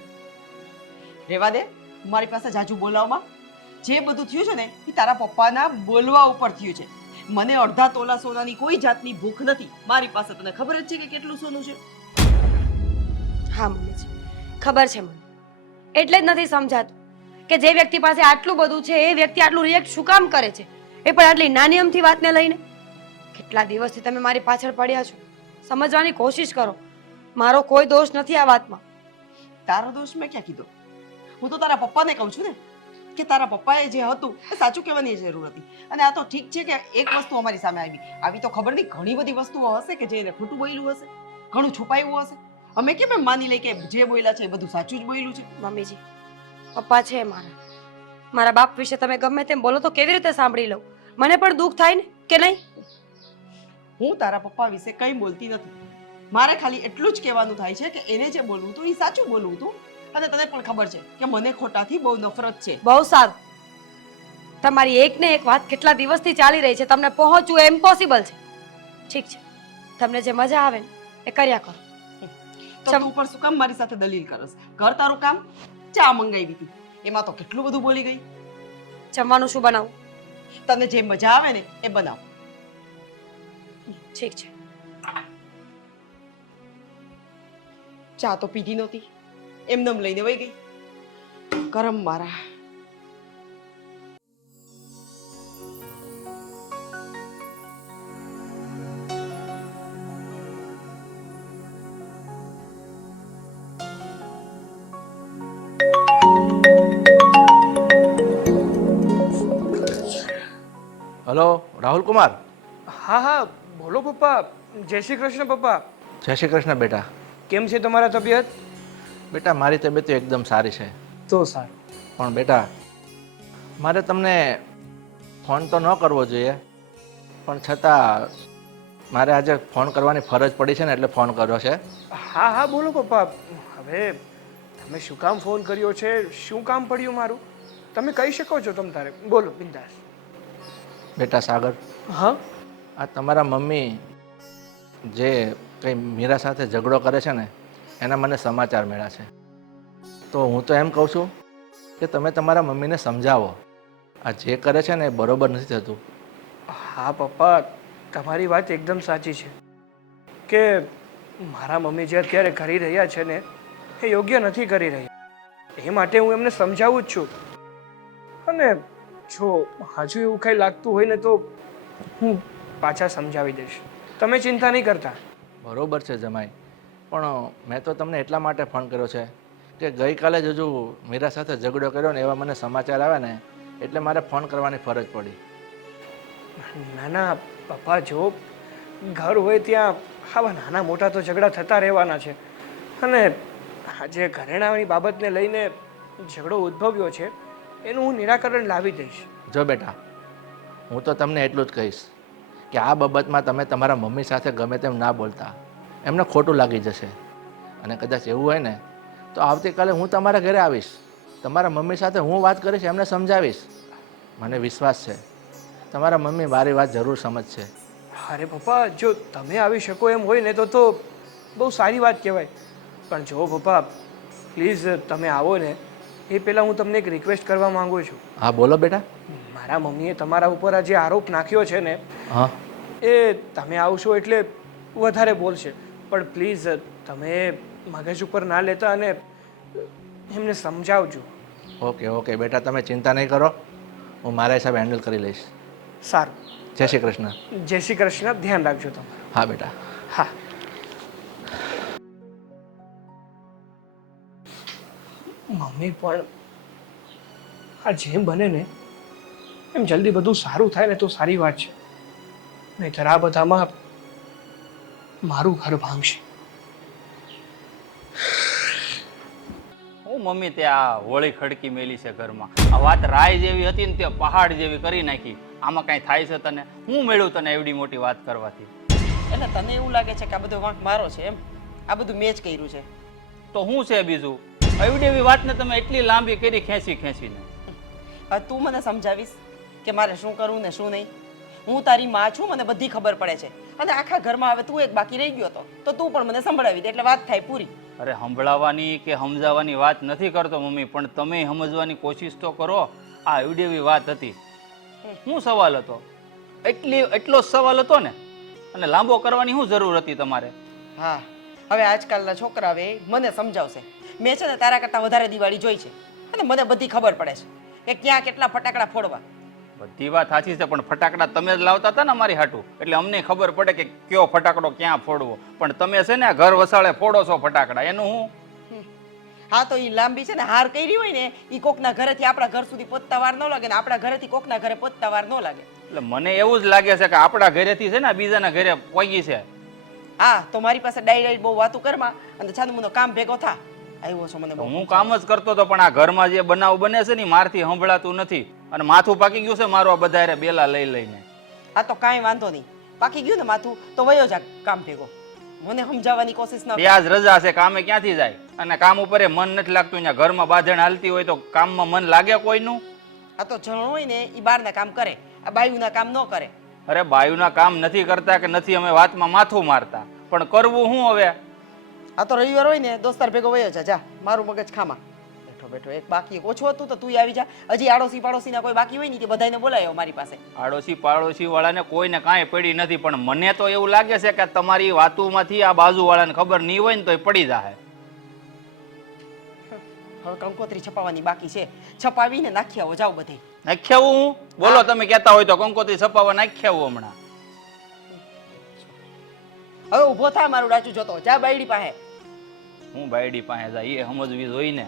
રેવા દે. મારી પાસે જાજુ બોલાવમાં જે બધું થયું છે ને એ તારા પપ્પાના બોલવા ઉપર થયું છે. મને અડધા તોલા સોનાની કોઈ જાતની ભૂખ નથી. મારી પાસે તને ખબર જ છે કે કેટલું સોનું છે. હા મમ્મીજી, ખબર છે મને. એટલે જ નથી સમજાતું કે જે વ્યક્તિ પાસે આટલું બધું છે એ વ્યક્તિ આટલું રિએક્ટ શું કામ કરે છે, એ પણ આટલી નાની અમથી વાતને લઈને. કેટલા દિવસથી તમે મારી પાછળ પડ્યા છો, સમજવાની કોશિશ કરો. મારો કોઈ દોષ નથી આ વાતમાં. તારો દોષ મેં ક્યાં કીધો? હું તો તારા પપ્પાને કહું છું ને કે તારા પપ્પાએ જે હતું એ સાચું કહેવાની જરૂર હતી. અને આ તો ઠીક છે કે એક વસ્તુ અમારી સામે આવી તો ખબર નહીં ઘણી બધી વસ્તુઓ હશે કે જે એને ખોટું બોલ્યું હશે, ઘણું છુપાયું હશે. અમે કેમ એમ માની લઈ કે જે બોલ્યા છે એ બધું સાચું જ બોલ્યું છે? મમ્મીજી, પપ્પા છે મારા બાપ વિશે તમે ગમે તેમ બોલો તો કેવી રીતે સાંભળી લઉં? મને પણ દુઃખ થાય ને કે નહીં? હું તારા પપ્પા વિશે કંઈ બોલતી નથી. મારે ખાલી એટલું જ કહેવાનું થાય છે કે એને જે બોલવું હતું એ સાચું બોલવું હતું. અને તને પણ ખબર છે કે મને ખોટાથી બહુ નફરત છે. બહુ સારું. તમારી એક ને એક વાત કેટલા દિવસથી ચાલી રહી છે, તમને પહોંચવું ઇમ્પોસિબલ છે. ઠીક છે, તમને જે મજા આવે ને એ કર્યા કરો. તો તું ઉપર શું કામ મારી સાથે દલીલ કરસ? કર તારું કામ. ચા મંગાવી હતી એમાં તો કેટલું બધું બોલી ગઈ. જમવાનું શું બનાવું? તને જે મજા આવે ને એ બનાવ. ઠીક છે. ચા તો પીધી નહોતી, એમનેમ લઈને વહી ગઈ. કરમ મારા. હલો રાહુલ કુમાર. હા હા બોલો પપ્પા. જય શ્રી કૃષ્ણ પપ્પા. જય શ્રી કૃષ્ણ બેટા. કેમ છે તમારા તબિયત? બેટા મારી તબિયત તો એકદમ સારી છે. તો સારું. પણ બેટા મારે તમને ફોન તો ન કરવો જોઈએ, પણ છતાં મારે આજે ફોન કરવાની ફરજ પડી છે ને એટલે ફોન કર્યો છે. હા હા બોલો પપ્પા. હવે તમે શું કામ ફોન કર્યો છે, શું કામ પડ્યું મારું, તમે કહી શકો છો તમ તારે. બોલો બિંદાસ. બેટા સાગર, હા આ તમારા મમ્મી જે કંઈ મીરા સાથે ઝઘડો કરે છે ને એના મને સમાચાર મળ્યા છે. તો હું તો એમ કહું છું કે તમે તમારા મમ્મીને સમજાવો. આ જે કરે છે ને એ બરોબર નથી થતું. હા પપ્પા, તમારી વાત એકદમ સાચી છે કે મારા મમ્મી જે અત્યારે કરી રહ્યા છે ને એ યોગ્ય નથી કરી રહ્યા. એ માટે હું એમને સમજાવું જ છું. અને જો હજુ એવું કંઈ લાગતું હોય ને તો હું પાછા સમજાવી દઈશ. તમે ચિંતા નહીં કરતા. બરોબર છે જમાઈ, પણ મેં તો તમને એટલા માટે ફોન કર્યો છે કે ગઈકાલે જ હજુ મીરા સાથે ઝઘડો કર્યો ને એવા મને સમાચાર આવ્યા ને એટલે મારે ફોન કરવાની ફરજ પડી. ના ના પપ્પા, જો ઘર હોય ત્યાં આવા નાના મોટા તો ઝઘડા થતા રહેવાના છે. અને આજે ઘરેણાની બાબતને લઈને ઝઘડો ઉદ્ભવ્યો છે એનું હું નિરાકરણ લાવી દઈશ. જો બેટા, હું તો તમને એટલું જ કહીશ કે આ બાબતમાં તમે તમારા મમ્મી સાથે ગમે તેમ ના બોલતા, એમને ખોટું લાગી જશે. અને કદાચ એવું હોય ને તો આવતીકાલે હું તમારા ઘરે આવીશ, તમારા મમ્મી સાથે હું વાત કરીશ, એમને સમજાવીશ. મને વિશ્વાસ છે તમારા મમ્મી મારી વાત જરૂર સમજશે. અરે પપ્પા, જો તમે આવી શકો એમ હોય ને તો બહુ સારી વાત કહેવાય. પણ જો પપ્પા પ્લીઝ તમે આવો ને એ પહેલાં હું તમને એક રિક્વેસ્ટ કરવા માંગુ છું. હા બોલો બેટા. મારા મમ્મીએ તમારા ઉપર આ જે આરોપ નાખ્યો છે ને હા એ તમે આવશો એટલે વધારે બોલશે. પણ પ્લીઝ તમે મગજ ઉપર ના લેતા અને એમને સમજાવજો. ઓકે ઓકે બેટા, તમે ચિંતા નહીં કરો, હું મારા હિસાબે હેન્ડલ કરી લઈશ. સારું. જય શ્રી કૃષ્ણ. જય શ્રી કૃષ્ણ. ધ્યાન રાખજો તમે. હા બેટા. હા. મમ્મી પણ આ જેમ બને ને એમ જલ્દી બધું સારું થાય ને તો સારી વાત છે. નહીંતર આ બધામાં મારું ઘર ભાંગશે. હું મમ્મી તે આ હોળી ખડકી મેલી છે ઘરમાં. આ વાત રાય જેવી હતી ને તે પહાડ જેવી કરી નાખી. આમાં કાંઈ થાય છે તને? હું મેળવું તને એવડી મોટી વાત કરવાથી? એટલે તને એવું લાગે છે કે આ બધો વાંક મારો છે એમ? આ બધું મેં જ કર્યું છે. તો હું છે બીજું? એવડી એવી વાતને તમે એટલી લાંબી કરી ખેંચીને. હવે તું મને સમજાવીશ કે મારે શું કરવું ને શું નહીં? હું તારી માં છું, મને બધી ખબર પડે છે. અને આખા ઘરમાં હવે તું એક બાકી રહી ગયો હતો તો તું પણ મને સંભળાવી દે એટલે વાત થાય પૂરી. અરે સંભળાવવાની કે સમજાવવાની વાત નથી કરતો મમ્મી, પણ તમે સમજવાની કોશિશ તો કરો. આ એવડી એવી વાત હતી. શું સવાલ હતો? એટલો જ સવાલ હતો ને? અને લાંબો કરવાની શું જરૂર હતી તમારે? હા, હવે આજકાલના છોકરાઓ મને સમજાવશે. મેં છે ને તારા કરતાં વધારે દિવાળી જોઈ છે અને મને બધી ખબર પડે છે કે ક્યાં કેટલા ફટાકડા ફોડવા. બધી વાત સાચી છે, પણ ફટાકડા તમે જ લાવતા હતા ને અમારી હાટું, એટલે અમને ખબર પડે કે કયો ફટાકડો ક્યાં ફોડવો. પણ તમે છે ને ઘર વસાળે ફોડો છો ફટાકડા, એનું હું? હા તો એ લાંબી છે ને હાર કરી હોય ને એ કોકના ઘરેથી આપણા ઘર સુધી પહોંચતા વાર ન લાગે ને આપણા ઘરેથી કોકના ઘરે પહોંચતા વાર ન લાગે. એટલે મને એવું જ લાગે છે કે આપણા ઘરેથી છે ને બીજાના ઘરે પહોંચી છે. હા તો મારી પાસે ડાઈ બહુ વાતું કરમાં અને છાનું કામ ભેગો થા. આવ્યો છો મને તો બહુ. હું કામ જ કરતો હતો, પણ આ ઘરમાં જે બનાવ બને છે ને મારથી સંભળાતું નથી. અને માથું પાકી ગયું છે મારું આ બધા બેલા લઈ લઈને. આ તો કાંઈ વાંધો નહીં, પાકી ગયું ને માથું તો વયો જા કામ ભેગો. મને સમજાવવાની કોશિશ ન કર. આજ રજા છે, કામે ક્યાંથી જાય? અને કામ ઉપર મન નથી લાગતું. અહીંયા ઘરમાં બાંધણ હાલતી હોય તો કામમાં મન લાગે કોઈનું? આ તો જણ હોય ને એ બહારના કામ કરે, આ બાયુના કામ ન કરે. અરે બાયુના કામ નથી કરતા કે નથી અમે વાતમાં માથું મારતા, પણ કરવું શું હવે? આ તો રવિવાર હોય ને દોસ્તાર ભેગો વયો જા, જા મારું મગજ ખામાં. બેઠો બેઠો એક બાકી એક ઓછું હતું તો તું આવી જા. હજી આડોશી પાડોશીના કોઈ બાકી હોય ને તે બધાને બોલાયો મારી પાસે. આડોશી પાડોશી વાળાને કોઈને કાંઈ પડી નથી, પણ મને તો એવું લાગે છે કે તમારી વાતોમાંથી આ બાજુવાળાને ખબર નહીં હોય ને તો એ પડી જાય. હવે કંકોત્રી છપાવવાની બાકી છે, છપાવીને નાખી આવો, જાઓ બધે. નાખ્યા હું બોલો, તમે કહેતા હોય તો કંકોત્રી છપાવવા નાખ્યા હું હમણાં. હવે ઊભો થા, મારું ડાચું જોતો જા બાયડી પાસે. હું બાયડી પાસે જાય એ સમજવી જોઈ ને.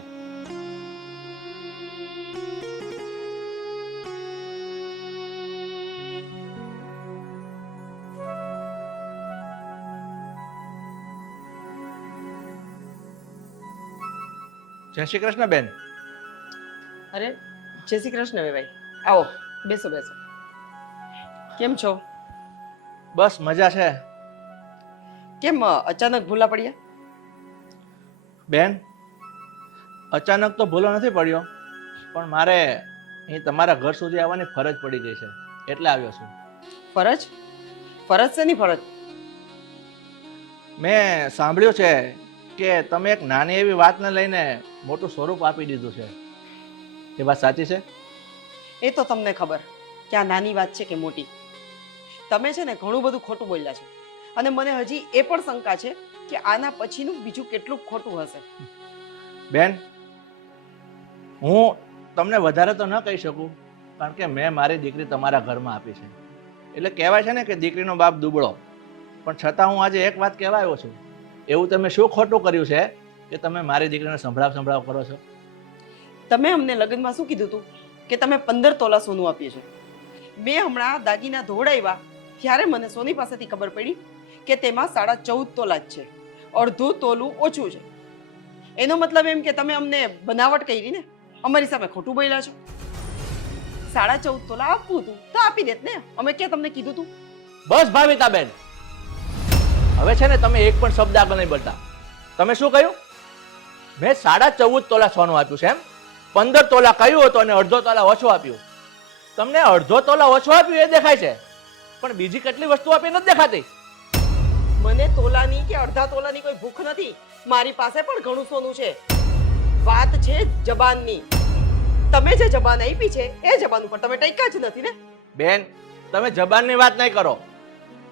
જય શ્રી કૃષ્ણ બેન. અરે જય શ્રી કૃષ્ણ ભાઈ, આવો બેસો બેસો. કેમ છો? બસ મજા છે. કેમ અચાનક ભૂલા પડ્યા? બેન, અચાનક તો ભૂલો નથી પડ્યો, પણ મારે અહીં તમારા ઘર સુધી આવવાની ફરજ પડી ગઈ છે એટલે આવ્યો છું. ફરજ? ફરજ શેની ફરજ? મેં સાંભળ્યું છે કે તમે એક નાની એવી વાતને લઈને મોટું સ્વરૂપ આપી દીધું છે. એ વાત સાચી છે? એ તો તમને ખબર કે આ નાની વાત છે કે મોટી. તમે છે ને ઘણું બધું ખોટું બોલ્યા છો અને મને હજી એ પણ શંકા છે કે આના પછીનું બીજું કેટલું ખોટું હશે. બેન, હું તમને વધારે તો ન કહી શકું, કારણ કે મેં મારી દીકરી તમારા ઘરમાં આપી છે. એટલે કહેવાય છે ને કે દીકરીનો બાપ દુબળો, પણ છતાં હું આજે એક વાત કહેવા આવ્યો છું. એવું તમે શું ખોટું કર્યું છે કે તમે મારી દીકરીને સંભળાવ કરો છો? તમે અમને લગ્નમાં શું કીધું હતું કે તમે 15 તોલા સોનું આપ્યું છે. મેં હમણાં દાગીના ધોવડાવ્યા ત્યારે મને સોની પાસેથી ખબર પડી કે તેમાં 14.5 તોલા જ છે, અડધું તોલું ઓછું છે. એનો મતલબ એમ કે તમે અમને બનાવટ કરી ને, અમારી સામે ખોટું બોલ્યા છો. 14.5 તોલા આપવું હતું તો આપી દેત ને, અમે ક્યાં તમને કીધું હતું? બસ ભાવિતાબેન, હવે છે ને તમે એક પણ શબ્દ આગળ નહીં બોલતા. તમે શું કહ્યું? મેં 14.5 તોલા સોનું આપ્યું છે એમ? 15 તોલા કહ્યું હતું અને અડધો તોલા ઓછું આપ્યું. તમને અડધો તોલા ઓછું આપ્યું એ દેખાય છે, પણ બીજી કેટલી વસ્તુ આપી નથી દેખાતી. મને તોલાની કે અડધા તોલાની કોઈ ભૂખ નથી. મારી પાસે પણ ઘણું સોનું છે. વાત છે જબાનની. તમે જે જબાન આપી છે એ જબાન ઉપર તમે ટક્યા જ નથી ને. બેન, તમે જબાનની વાત નહીં કરો.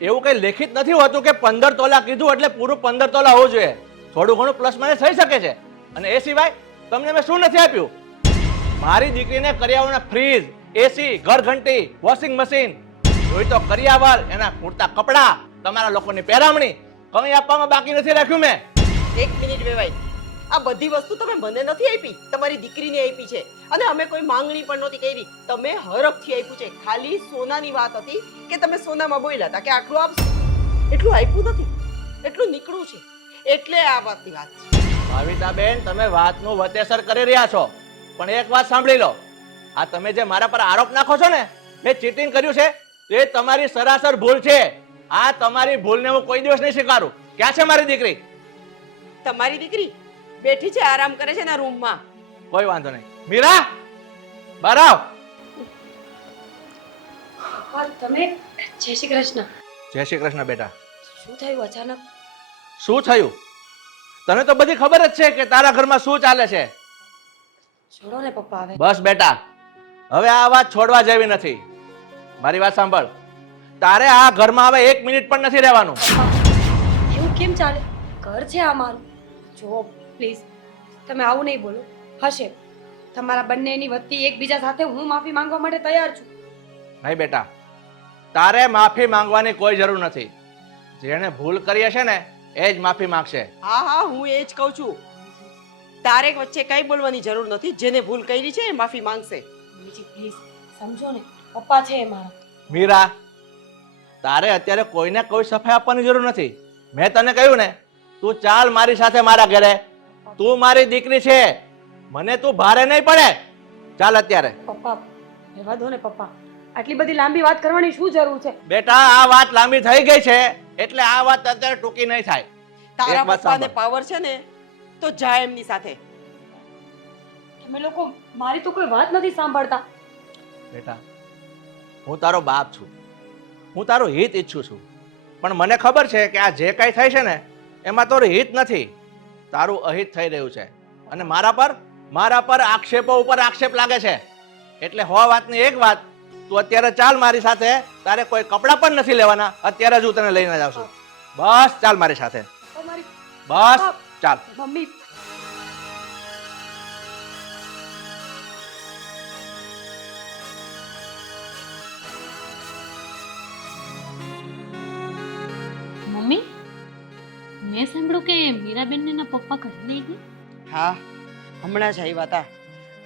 એવું કઈ લેખિત નથી હોતું કે 15 તોલા કીધું એટલે પૂરું 15 તોલા હોવું જોઈએ. થોડું ઘણું પ્લસ માઇનસ થઈ શકે છે. અને એ સિવાય તમને મેં શું નથી આપ્યું? મારી દીકરીને કરિયાવરના ફ્રીજ, એસી, ઘર ઘંટી, વોશિંગ મશીન, જોઈ તો કરિયાવર, એના પૂરતા કપડા, તમારા લોકોની પહેરામણી કંઈ આપવામાં બાકી નથી રાખ્યું મેં. એક મિનિટ વેવાઈ, આ બધી વસ્તુ તમે મને નથી આપી, તમારી દીકરીને આપી છે. અને અમે કોઈ માંગણી પણ નહોતી કરી. તમે હરખથી આપ્યું છે. ખાલી સોનાની વાત હતી કે તમે સોનામાં બોલ્યા હતા કે આટલું આપશો. એટલું આપ્યું નથી, એટલું નીકળું છે. એટલે આ વાતની વાત છે. ભાવિતાબેન, તમે વાતનું વતેસર કરી રહ્યા છો, પણ એક વાત સાંભળી લો. આ તમે જે મારા પર આરોપ નાખો છો ને, મેં ચીટિંગ કર્યું છે, તે તમારી સરાસર ભૂલ છે. આ તમારી ભૂલને હું કોઈ દિવસ નહીં સ્વીકારું. ક્યાં છે મારી દીકરી? તમારી દીકરી બેઠી છે, આરામ કરે છે એના રૂમમાં. કોઈ વાંધો નહીં. મીરા, બહાર આવ. તમે જય શ્રી કૃષ્ણ. જય શ્રી કૃષ્ણ બેટા. શું થયું અચાનક? શું થયું? તને તો બધી ખબર જ છે કે તારા ઘરમાં શું ચાલે છે. છોડો ને પપ્પા હવે. બસ બેટા, હવે આ વાત છોડવા જેવી નથી. મારી વાત સાંભળ. તારે આ ઘરમાં હવે 1 મિનિટ પણ નથી રહેવાનું. એવું કેમ ચાલે? ઘર છે આ મારું. જો પ્લીઝ તમે આવું નહીં બોલો. હશે તમારા બંનેની વચ્ચે એકબીજા સાથે હું માફી માંગવા માટે તૈયાર છું. નહીં બેટા, તારે માફી માંગવાની કોઈ જરૂર નથી. જેણે ભૂલ કરી હશે ને એ જ માફી માંગશે. હા હા, હું એ જ કહું છું. તારે વચ્ચે કઈ બોલવાની જરૂર નથી. જેને ભૂલ કરી છે એ માફી માંગશે. બીજી પ્લીઝ સમજો ને, પપ્પા છે એ મારા. મીરા, તારે અત્યારે કોઈને કોઈ સફાઈ આપવાની જરૂર નથી. મેં તને કહ્યું ને, તું ચાલ મારી સાથે મારા ઘરે. તું મારી દીકરી છે, મને તું ભારે નહીં પડે. ચાલ અત્યારે. પપ્પા રહેવા દો ને પપ્પા. આટલી બધી લાંબી વાત કરવાની શું જરૂર છે? બેટા, આ વાત લાંબી થઈ ગઈ છે એટલે આ વાત અત્યારે ટૂંકી નહીં થાય. તારા એક વાત પપ્પાને સાંભળ. પાવર છે ને તો જા એમની સાથે. તમે લોકો મારી તો કોઈ વાત નથી સાંભળતા. બેટા, હું તારો બાપ છું, હું તારું હિત ઈચ્છું છું, પણ મને ખબર છે કે આ જે કાંઈ થાય છે ને એમાં તારું હિત નથી, તારું અહિત થઈ રહ્યું છે. અને મારા પર મારા પર આક્ષેપો ઉપર આક્ષેપ લાગે છે. એટલે હો વાતની એક વાત, તું અત્યારે ચાલ મારી સાથે. તારે કોઈ કપડાં પણ નથી લેવાના, અત્યારે જ હું તને લઈને જાઉં છું. બસ ચાલ મારી સાથે, તમારી બસ ચાલ. મમ્મી મમ્મી મેં સાંભળ્યું કે મીરાબેનને એના પપ્પા ઘરે લઈ ગયા. હા, હમણાં જ આવ્યા હતા.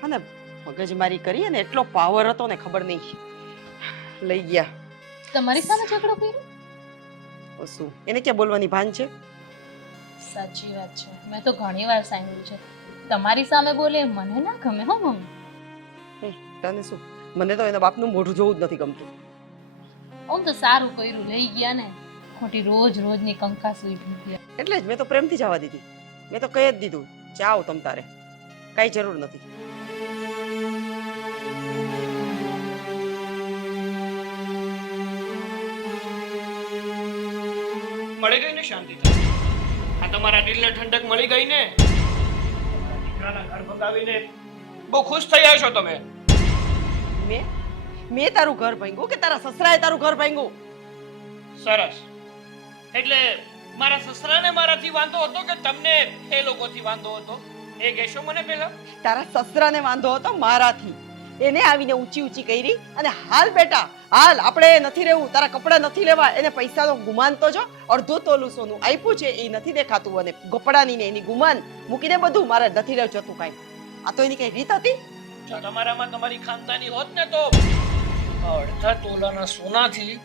અને મગજમારી કરી ને એટલો પાવર હતો ને ખબર નહીં, લઈ ગયા. તમારી સામે ઝઘડો કર્યો? તો શું એને ક્યાં બોલવાની ભાન છે? સાચી વાત છે, મેં તો ઘણી વાર સાંભળ્યું છે. તમારી સામે બોલે મને ના ગમે હો મમ્મી. તને શું, મને તો એના બાપનું મોઢું જોવું જ નથી ગમતું. આમ તો સારું કર્યું લઈ ગયા ને, ખોટી રોજ રોજની કંકાસ ઉભી ગયા. એટલે જ મેં તો પ્રેમથી જવા દીધી. મેં તો કહી જ દીધું, જાઓ તમ તારે, કઈ જરૂર નથી. મળી ગઈ ને શાંતિ થઈ. આ તમારા દિલને ઠંડક મળી ગઈ ને. તમારા દીકરાના ઘર ભગાવીને બહુ ખુશ થયા છો તમે. મેં તારું ઘર ભાંગ્યું કે તારા સસરાએ તારું ઘર ભાંગ્યું? સરસ. એટલે મારા સસરાને મારાથી વાંધો હતો કે તમને એ લોકોથી વાંધો હતો? એ કહેશો મને પહેલા. તારા સસરાને વાંધો હતો મારાથી. એને આવીને ઊંચી ઊંચી કરી. અને હાલ બેટા હાલ, આપણે નથી રહેવું, તારા કપડાં નથી લેવા, એને પૈસાનો ગુમાન તો જો, અડધું તોલું સોનું આપ્યું છે એ નથી દેખાતું, અને કપડાની ને એની ગુમાન મૂકીને બધું મારે નથી રહેવું જતું કાંઈ. આ તો એની કઈ રીત હતી? જો તમારામાં તમારી ખાનદાની હોત ને તો અડધા તોલાના સોનાથી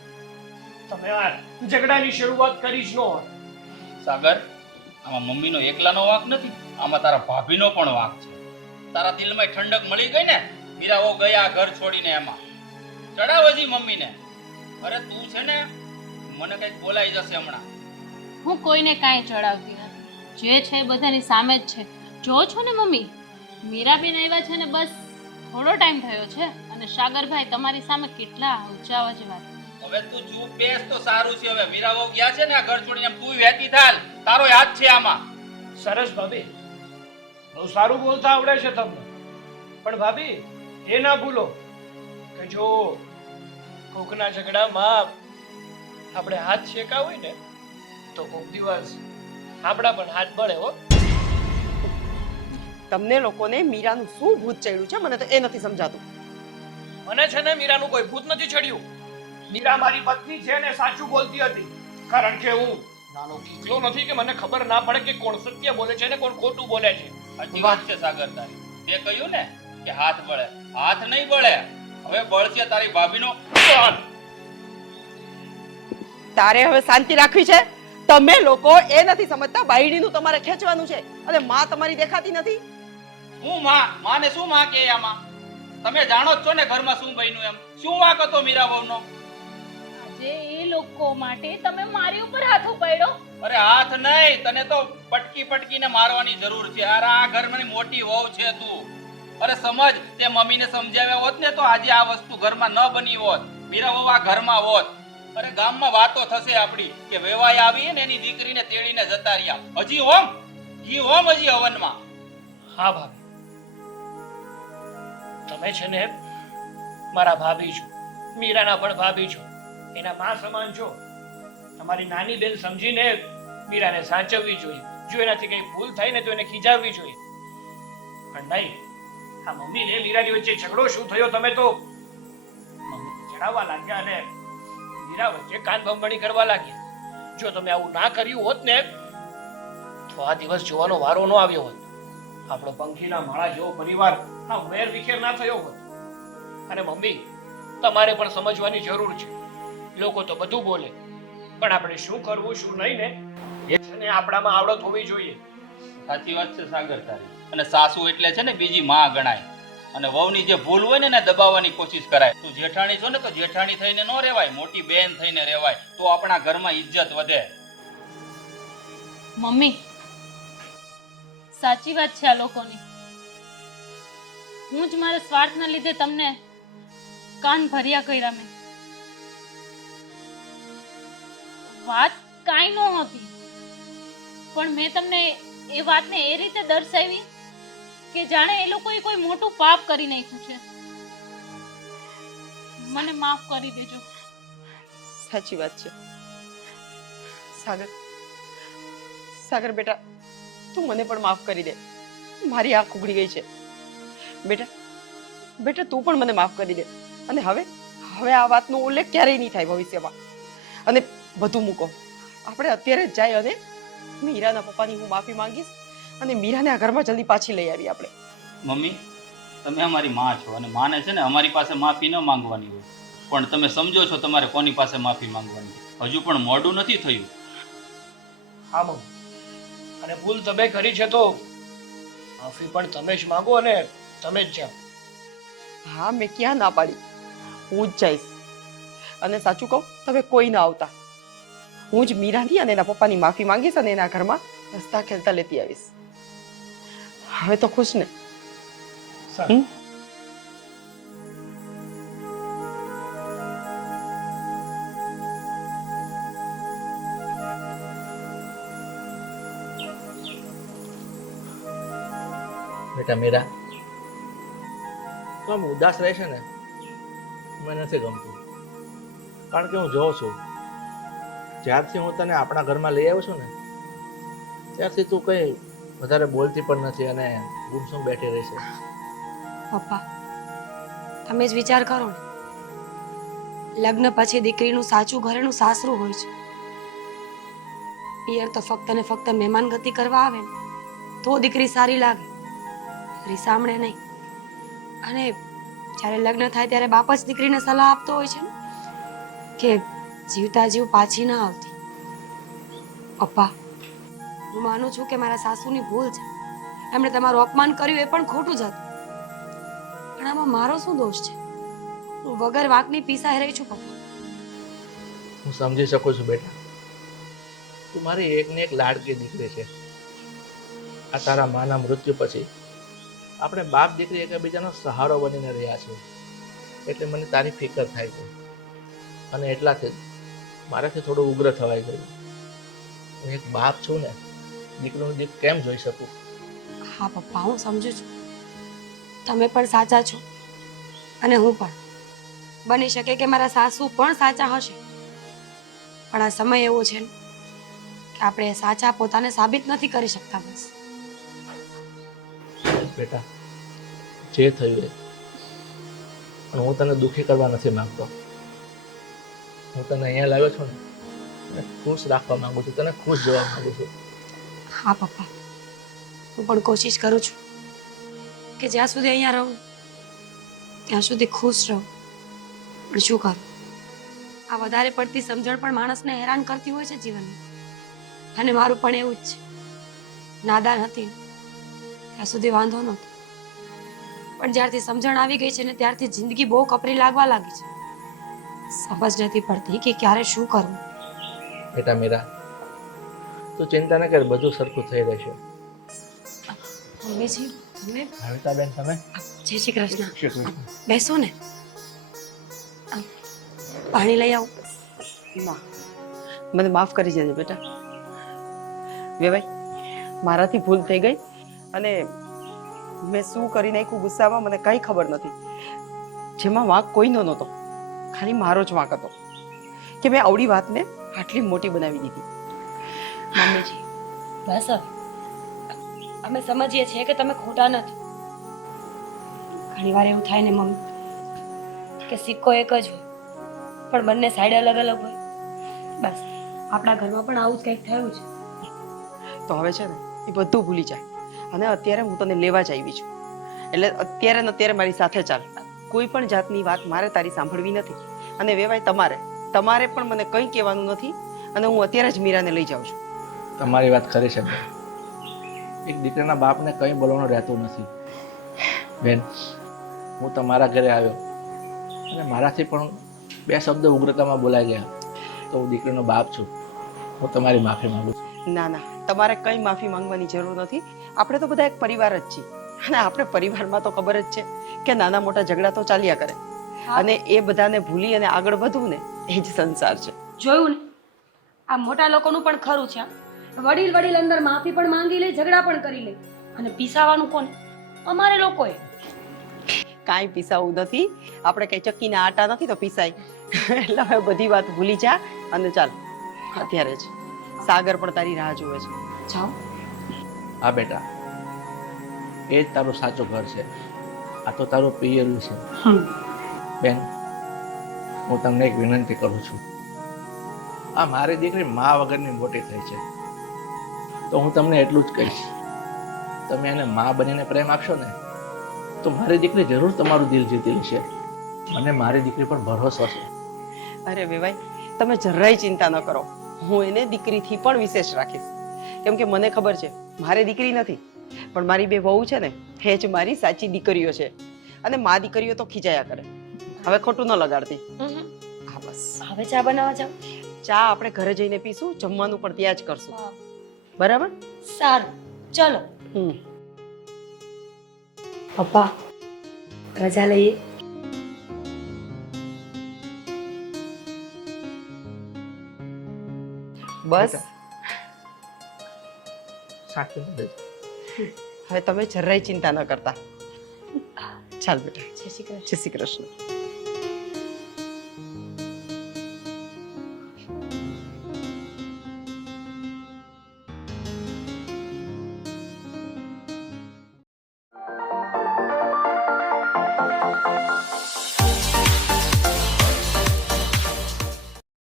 તમે આ ઝઘડાની શરૂઆત કરી જ ન હોત. સાગર, આમાં મમ્મીનો એકલાનો વાંક નથી, આમાં તારા ભાભીનો પણ વાંક છે. તારા દિલમાં ઠંડક મળી ગઈ ને, મીરાઓ ગયા ઘર છોડીને, એમાં ચડાવ હજી મમ્મીને. અરે તું છે ને, મને કઈક બોલાઈ જશે હમણાં. હું કોઈને કાંઈ ચડાવતી નથી, જે છે એ બધાની સામે જ છે. જો છો ને મમ્મી, મીરાબેન આવ્યા છે ને બસ થોડો ટાઈમ થયો છે, અને સાગરભાઈ તમારી સામે કેટલા ઊંચા અવાજે વાત. હવે તું ચૂપ બેસ તો સારું છે. હવે મીરાઓ ગયા છે ને આ ઘર છોડીને, તું વહેતી થાલ, તારો યાદ છે આમાં. સરસ ભાભી, બહુ સારું બોલતા આવડે છે તમને. પણ ભાભી એ ના ભૂલો કે જો કોકના ઝઘડામાં આપણે હાથ શેકા હોય ને તો કોક દિવસ આપણા પણ હાથ બળે હો. તમને લોકોને મીરાનું શું ભૂત ચડ્યું છે મને તો એ નથી સમજાતું. મને છે ને મીરાનું કોઈ ભૂત નથી ચડ્યું. મીરા મારી પત્ની છે ને સાચું બોલતી હતી. કારણ કે હું નાનો કીકલો નથી કે મને ખબર ના પડે કે કોણ સત્ય બોલે છે ને કોણ ખોટું બોલે છે. સાચી વાત છે સાગર તારી. તે કહ્યું ને કે હાથ બળે, હાથ નહીં બળે, હવે બળશે તારી ભાભીનો કાન. તારે હવે શાંતિ રાખવી છે. તમે લોકો એ નથી સમજતા, બાયડીનું તમારે ખેંચવાનું છે, અને માં તમારી દેખાતી નથી. હું માને શું માં કે આમાં? તમે જાણો જ છો ને ઘરમાં શું બન્યું એમ. શું વાંક હતો મીરા વહુનો? આજે એ લોકો માટે તમે મારી ઉપર હાથ ઉપાડ્યો. અરે હાથ નહીં, તને તો પટકી પટકીને મારવાની જરૂર છે. અરે આ ઘરની મોટી વહુ છે તું. અરે સમજ, તે મમ્મીને સમજાવ્યા હોત ને તો આજે આ વસ્તુ ઘરમાં ન બની હોત, મીરા વહુ આ ઘરમાં હોત. અરે ગામમાં વાતો થશે આપડી કે વેવાય આવી ને એની દીકરીને તેડીને જતા રહ્યા. હજી હોમ હજી હવનમાં. હા ભાભી, તમે છે ને મારા ભાભી છો, મીરાના પણ ભાભી છો, એના માં સમાન છો. તમારી નાની બેન સમજીને મીરાને સાચવવી જોઈએ. જો એનાથી કઈ ભૂલ થાય ને તો એને ખીજાવવી જોઈએ. પણ નહીં, આ મમ્મીને મીરાની વચ્ચે ઝઘડો શું થયો તમે તો મમ્મીને જણાવવા લાગ્યા અને મીરા વચ્ચે કાન ભંભણી કરવા લાગ્યા. જો તમે આવું ના કર્યું હોત ને તો આ દિવસ જોવાનો વારો ન આવ્યો હોત. આપણો પંખીના માળા જેવો પરિવાર આ વેર વિખેર ના થયો હોત. અને મમ્મી, તમારે પણ સમજવાની જરૂર છે. લોકો તો બધું બોલે, પણ આપણે શું કરવું શું નહીં ને એ છે ને આપણામાં આવડત હોવી જોઈએ. સાચી વાત છે સાગર તારી. અને સાસુ એટલે છે ને બીજી માં ગણાય. અને વહુની જે ભૂલ હોય ને એને દબાવવાની કોશિશ કરાય. તું જેઠાણી છો ને તો જેઠાણી થઈને ન રહેવાય, મોટી બેન થઈને રહેવાય, તો આપણા ઘરમાં ઇજ્જત વધે. મમ્મી સાચી વાત છે આ લોકોની. હું જ મારા સ્વાર્થના લીધે તમને કાન ભર્યા કર્યા. મેં વાત કાંઈ નહોતી, પણ મેં તમને એ વાતને એ રીતે દર્શાવી કે જાણે એ લોકોએ કોઈ મોટું પાપ કરી નાખ્યું છે. મને માફ કરી દેજો. સાચી વાત છે. સાગર સાગર બેટા, તું મને પણ માફ કરી દે. મારી આંખ ઉઘડી ગઈ છે બેટા. બેટા તું પણ મને માફ કરી દે. અને હવે હવે આ વાતનો ઉલ્લેખ ક્યારેય નહીં થાય ભવિષ્યમાં. અને બધું મૂકો, આપણે અત્યારે જ જાય અને મીરાના પપ્પાની હું માફી માંગીશ અને મીરાને આ ઘરમાં જલ્દી પાછી લઈ આવી આપણે. મમ્મી, તમે અમારી માં છો અને માને છે ને અમારી પાસે માફી ન માંગવાની હોય, પણ તમે સમજો છો તમારે કોની પાસે માફી માંગવાની. હજુ પણ મોડું નથી થયું. હા મમ્મી, અને ભૂલ તમે કરી છે તો માફી પણ તમે જ માંગો અને તમે જ જાઓ. હા, મેં ક્યાં ના પાડી, હું જ જઈશ. અને સાચું કહું, તમે કોઈ ના આવતા. હું જ મીરાની અને એના પપ્પાની માફી માંગીશ અને એના ઘરમાં હસતા ખેલતા લેતી આવીશ. હવે તો ખુશ ને? સારું. બેટા મીરા, તું આમ ઉદાસ રહેશે ને મને નથી ગમતું. કારણ કે હું જોઉં છું, જ્યારથી હું તને આપણા ઘરમાં લઈ આવ્યો છું ને ત્યારથી તું કંઈ વધારે બોલતી પણ નથી અને ગુમસુમ બેઠી રહેશે. પપ્પા, તમે જ વિચાર કરો ને, લગ્ન પછી દીકરીનું સાચું ઘરેનું સાસરું હોય છે. પિયર તો ફક્ત ને ફક્ત મહેમાન ગતિ કરવા આવે ને તો દીકરી સારી લાગે, રીસામણે નહીં. અને જ્યારે લગ્ન થાય ત્યારે બાપ જ દીકરીને સલાહ આપતો હોય છે ને કે જીવતા જીવ પાછી ના આવતી. પપ્પા, હું માનું છું કે મારા સાસુની ભૂલ છે. એમણે તમારું અપમાન કર્યું એ પણ ખોટું જ હતું, પણ આમાં મારો શું દોષ છે? હું વગર વાંકની પીસાઈ રહી છું પપ્પા. હું સમજી શકું છું બેટા, તું મારી એકને એક લાડકી દીકરી છે. આ તારા માના મૃત્યુ પછી આપણે બાપ દીકરી એકબીજાનો સહારો બનીને રહ્યા છીએ, એટલે મને તારી ફિકર થાય છે. અને એટલાથી જ મારાથી થોડું ઉગ્ર થવાઈ ગયું. હું એક બાપ છું ને, દીકરીનું દીક કેમ જોઈ શકું? હા પપ્પા, હું સમજુ છું. તમે પણ સાચા છો અને હું પણ. બની શકે કે મારા સાસુ પણ સાચા હશે, પણ આ સમય એવો છે ને કે આપણે સાચા પોતાને સાબિત નથી કરી શકતા. બસ બેટા, જે થયું એ, પણ હું તને દુઃખી કરવા નથી માંગતો. હું તને અહીંયા લાવ્યો છું ને તને ખુશ રાખવા માંગુ છું, તને ખુશ જોવા માંગુ છું. હા પપ્પા, હું પણ કોશિશ કરું છું કે જ્યાં સુધી અહીંયા રહું ત્યાં સુધી ખુશ રહું. પણ શું કરું, આ વધારે પડતી સમજણ પણ માણસને હેરાન કરતી હોય છે જીવનમાં. અને મારું પણ એવું જ છે. નાદાન હતી ત્યાં સુધી વાંધો નહોતો, પણ જ્યારથી સમજણ આવી ગઈ છે ને ત્યારથી જિંદગી બહુ કપરી લાગવા લાગી છે. સમજ નથી પડતી કે ક્યારે શું કરવું. બેટા મીરા, તું ચિંતા ન કર, બધું સરખું થઈ રહેશે. મમ્મીજી, તમે ભાવિકાબેન, તમે જય શ્રી કૃષ્ણ. બેસો ને, પાણી લઈ આવું. ના, મને માફ કરી દેજે બેટા. વેવાઈ, મારાથી ભૂલ થઈ ગઈ અને મેં શું કરી નાખ્યું ગુસ્સામાં મને કંઈ ખબર નથી. જેમાં વાંક કોઈનો નહોતો, ખાલી મારો જ વાંક હતો કે મેં આવડી વાતને આટલી મોટી બનાવી દીધી. મમ્મીજી, બસ હવે અમે સમજીએ છીએ કે તમે ખોટા નથી. ઘણીવાર એવું થાય ને મમ્મી કે સિક્કો એક જ હોય પણ બંને સાઈડ અલગ અલગ હોય. બસ આપણા ઘરમાં પણ આવું જ કંઈક થયું છે. તો હવે છે ને એ બધું ભૂલી જાય અને અત્યારે હું તને લેવા જ આવી છું. એટલે અત્યારે ને અત્યારે મારી સાથે ચાલ. કોઈ પણ જાતની વાત મારે તારી સાંભળવી નથી. અને વેવાય તમારે પણ મને કંઈ કહેવાનું નથી. અને હું અત્યારે જ મીરાને લઈ જાઉં છું. તમારી વાત ખરી છે બેન. એક દીકરાના બાપને કંઈ બોલવાનું રહેતું નથી. બેન, હું તમારા ઘરે આવ્યો અને મારાથી પણ બે શબ્દ ઉગ્રતામાં બોલાઈ ગયા તો હું દીકરીનો બાપ છું. હું તમારી માફી માંગુ છું. ના ના, તમારે કંઈ માફી માંગવાની જરૂર નથી. આપણે તો બધા એક પરિવાર જ છીએ અને આપણે પરિવારમાં તો ખબર જ છે કે નાના મોટા ઝઘડા તો ચાલ્યા કરે. અને એ બધાને ભૂલી અને આગળ વધવું ને એ જ સંસાર છે. જોયું ને, આ મોટા લોકોનું પણ ખરું છે. વડીલ અંદર માફી પણ માંગી લે, ઝઘડા પણ કરી લે અને પીસાવાનું કોને? અમારે લોકોએ. કાંઈ પીસાવું નથી, આપણે કઈ ચક્કીના આટા નથી તો પીસાય. એટલે હવે બધી વાત ભૂલી જા અને ચાલ અત્યારે જ. સાગર પણ તારી રાહ જુએ છે. જાઓ. હા બેટા, એ જ તારું સાચું ઘર છે. આ તો તારું પિયરું છે. બેન, હું તમને એક વિનંતી કરું છું. આ મારી દીકરી મા વગરની મોટી થઈ છે, તો હું તમને એટલું જ કહીશ, તમે એને મા બનીને પ્રેમ આપશો ને તો મારી દીકરી જરૂર તમારું દિલ જીતી લેશે. મને મારી દીકરી પર ભરોસો છે. અરે વેવાઈ, તમે જરાય ચિંતા ન કરો. હું એને દીકરીથી પણ વિશેષ રાખીશ. કેમ કે મને ખબર છે મારે દીકરી નથી, પણ મારી બે વહુ છે ને એ જ મારી સાચી દીકરીઓ છે. અને મા દીકરીઓ તો ખીજાયા કરે. હવે ખોટું ન લગાડતી. હા બસ. હવે ચા બનાવવા જાઓ. ચા આપણે ઘરે જઈને પીશું, જમવાનું પણ ત્યાં જ કરશું. બરાબર? સારું, ચલો. હમ. પપ્પા, રજા લઈએ. બસ સાચું બધું. હવે તમે જરાય ચિંતા ન કરતા. ચાલ બેટા. જય શ્રી કૃષ્ણ. જય શ્રી કૃષ્ણ.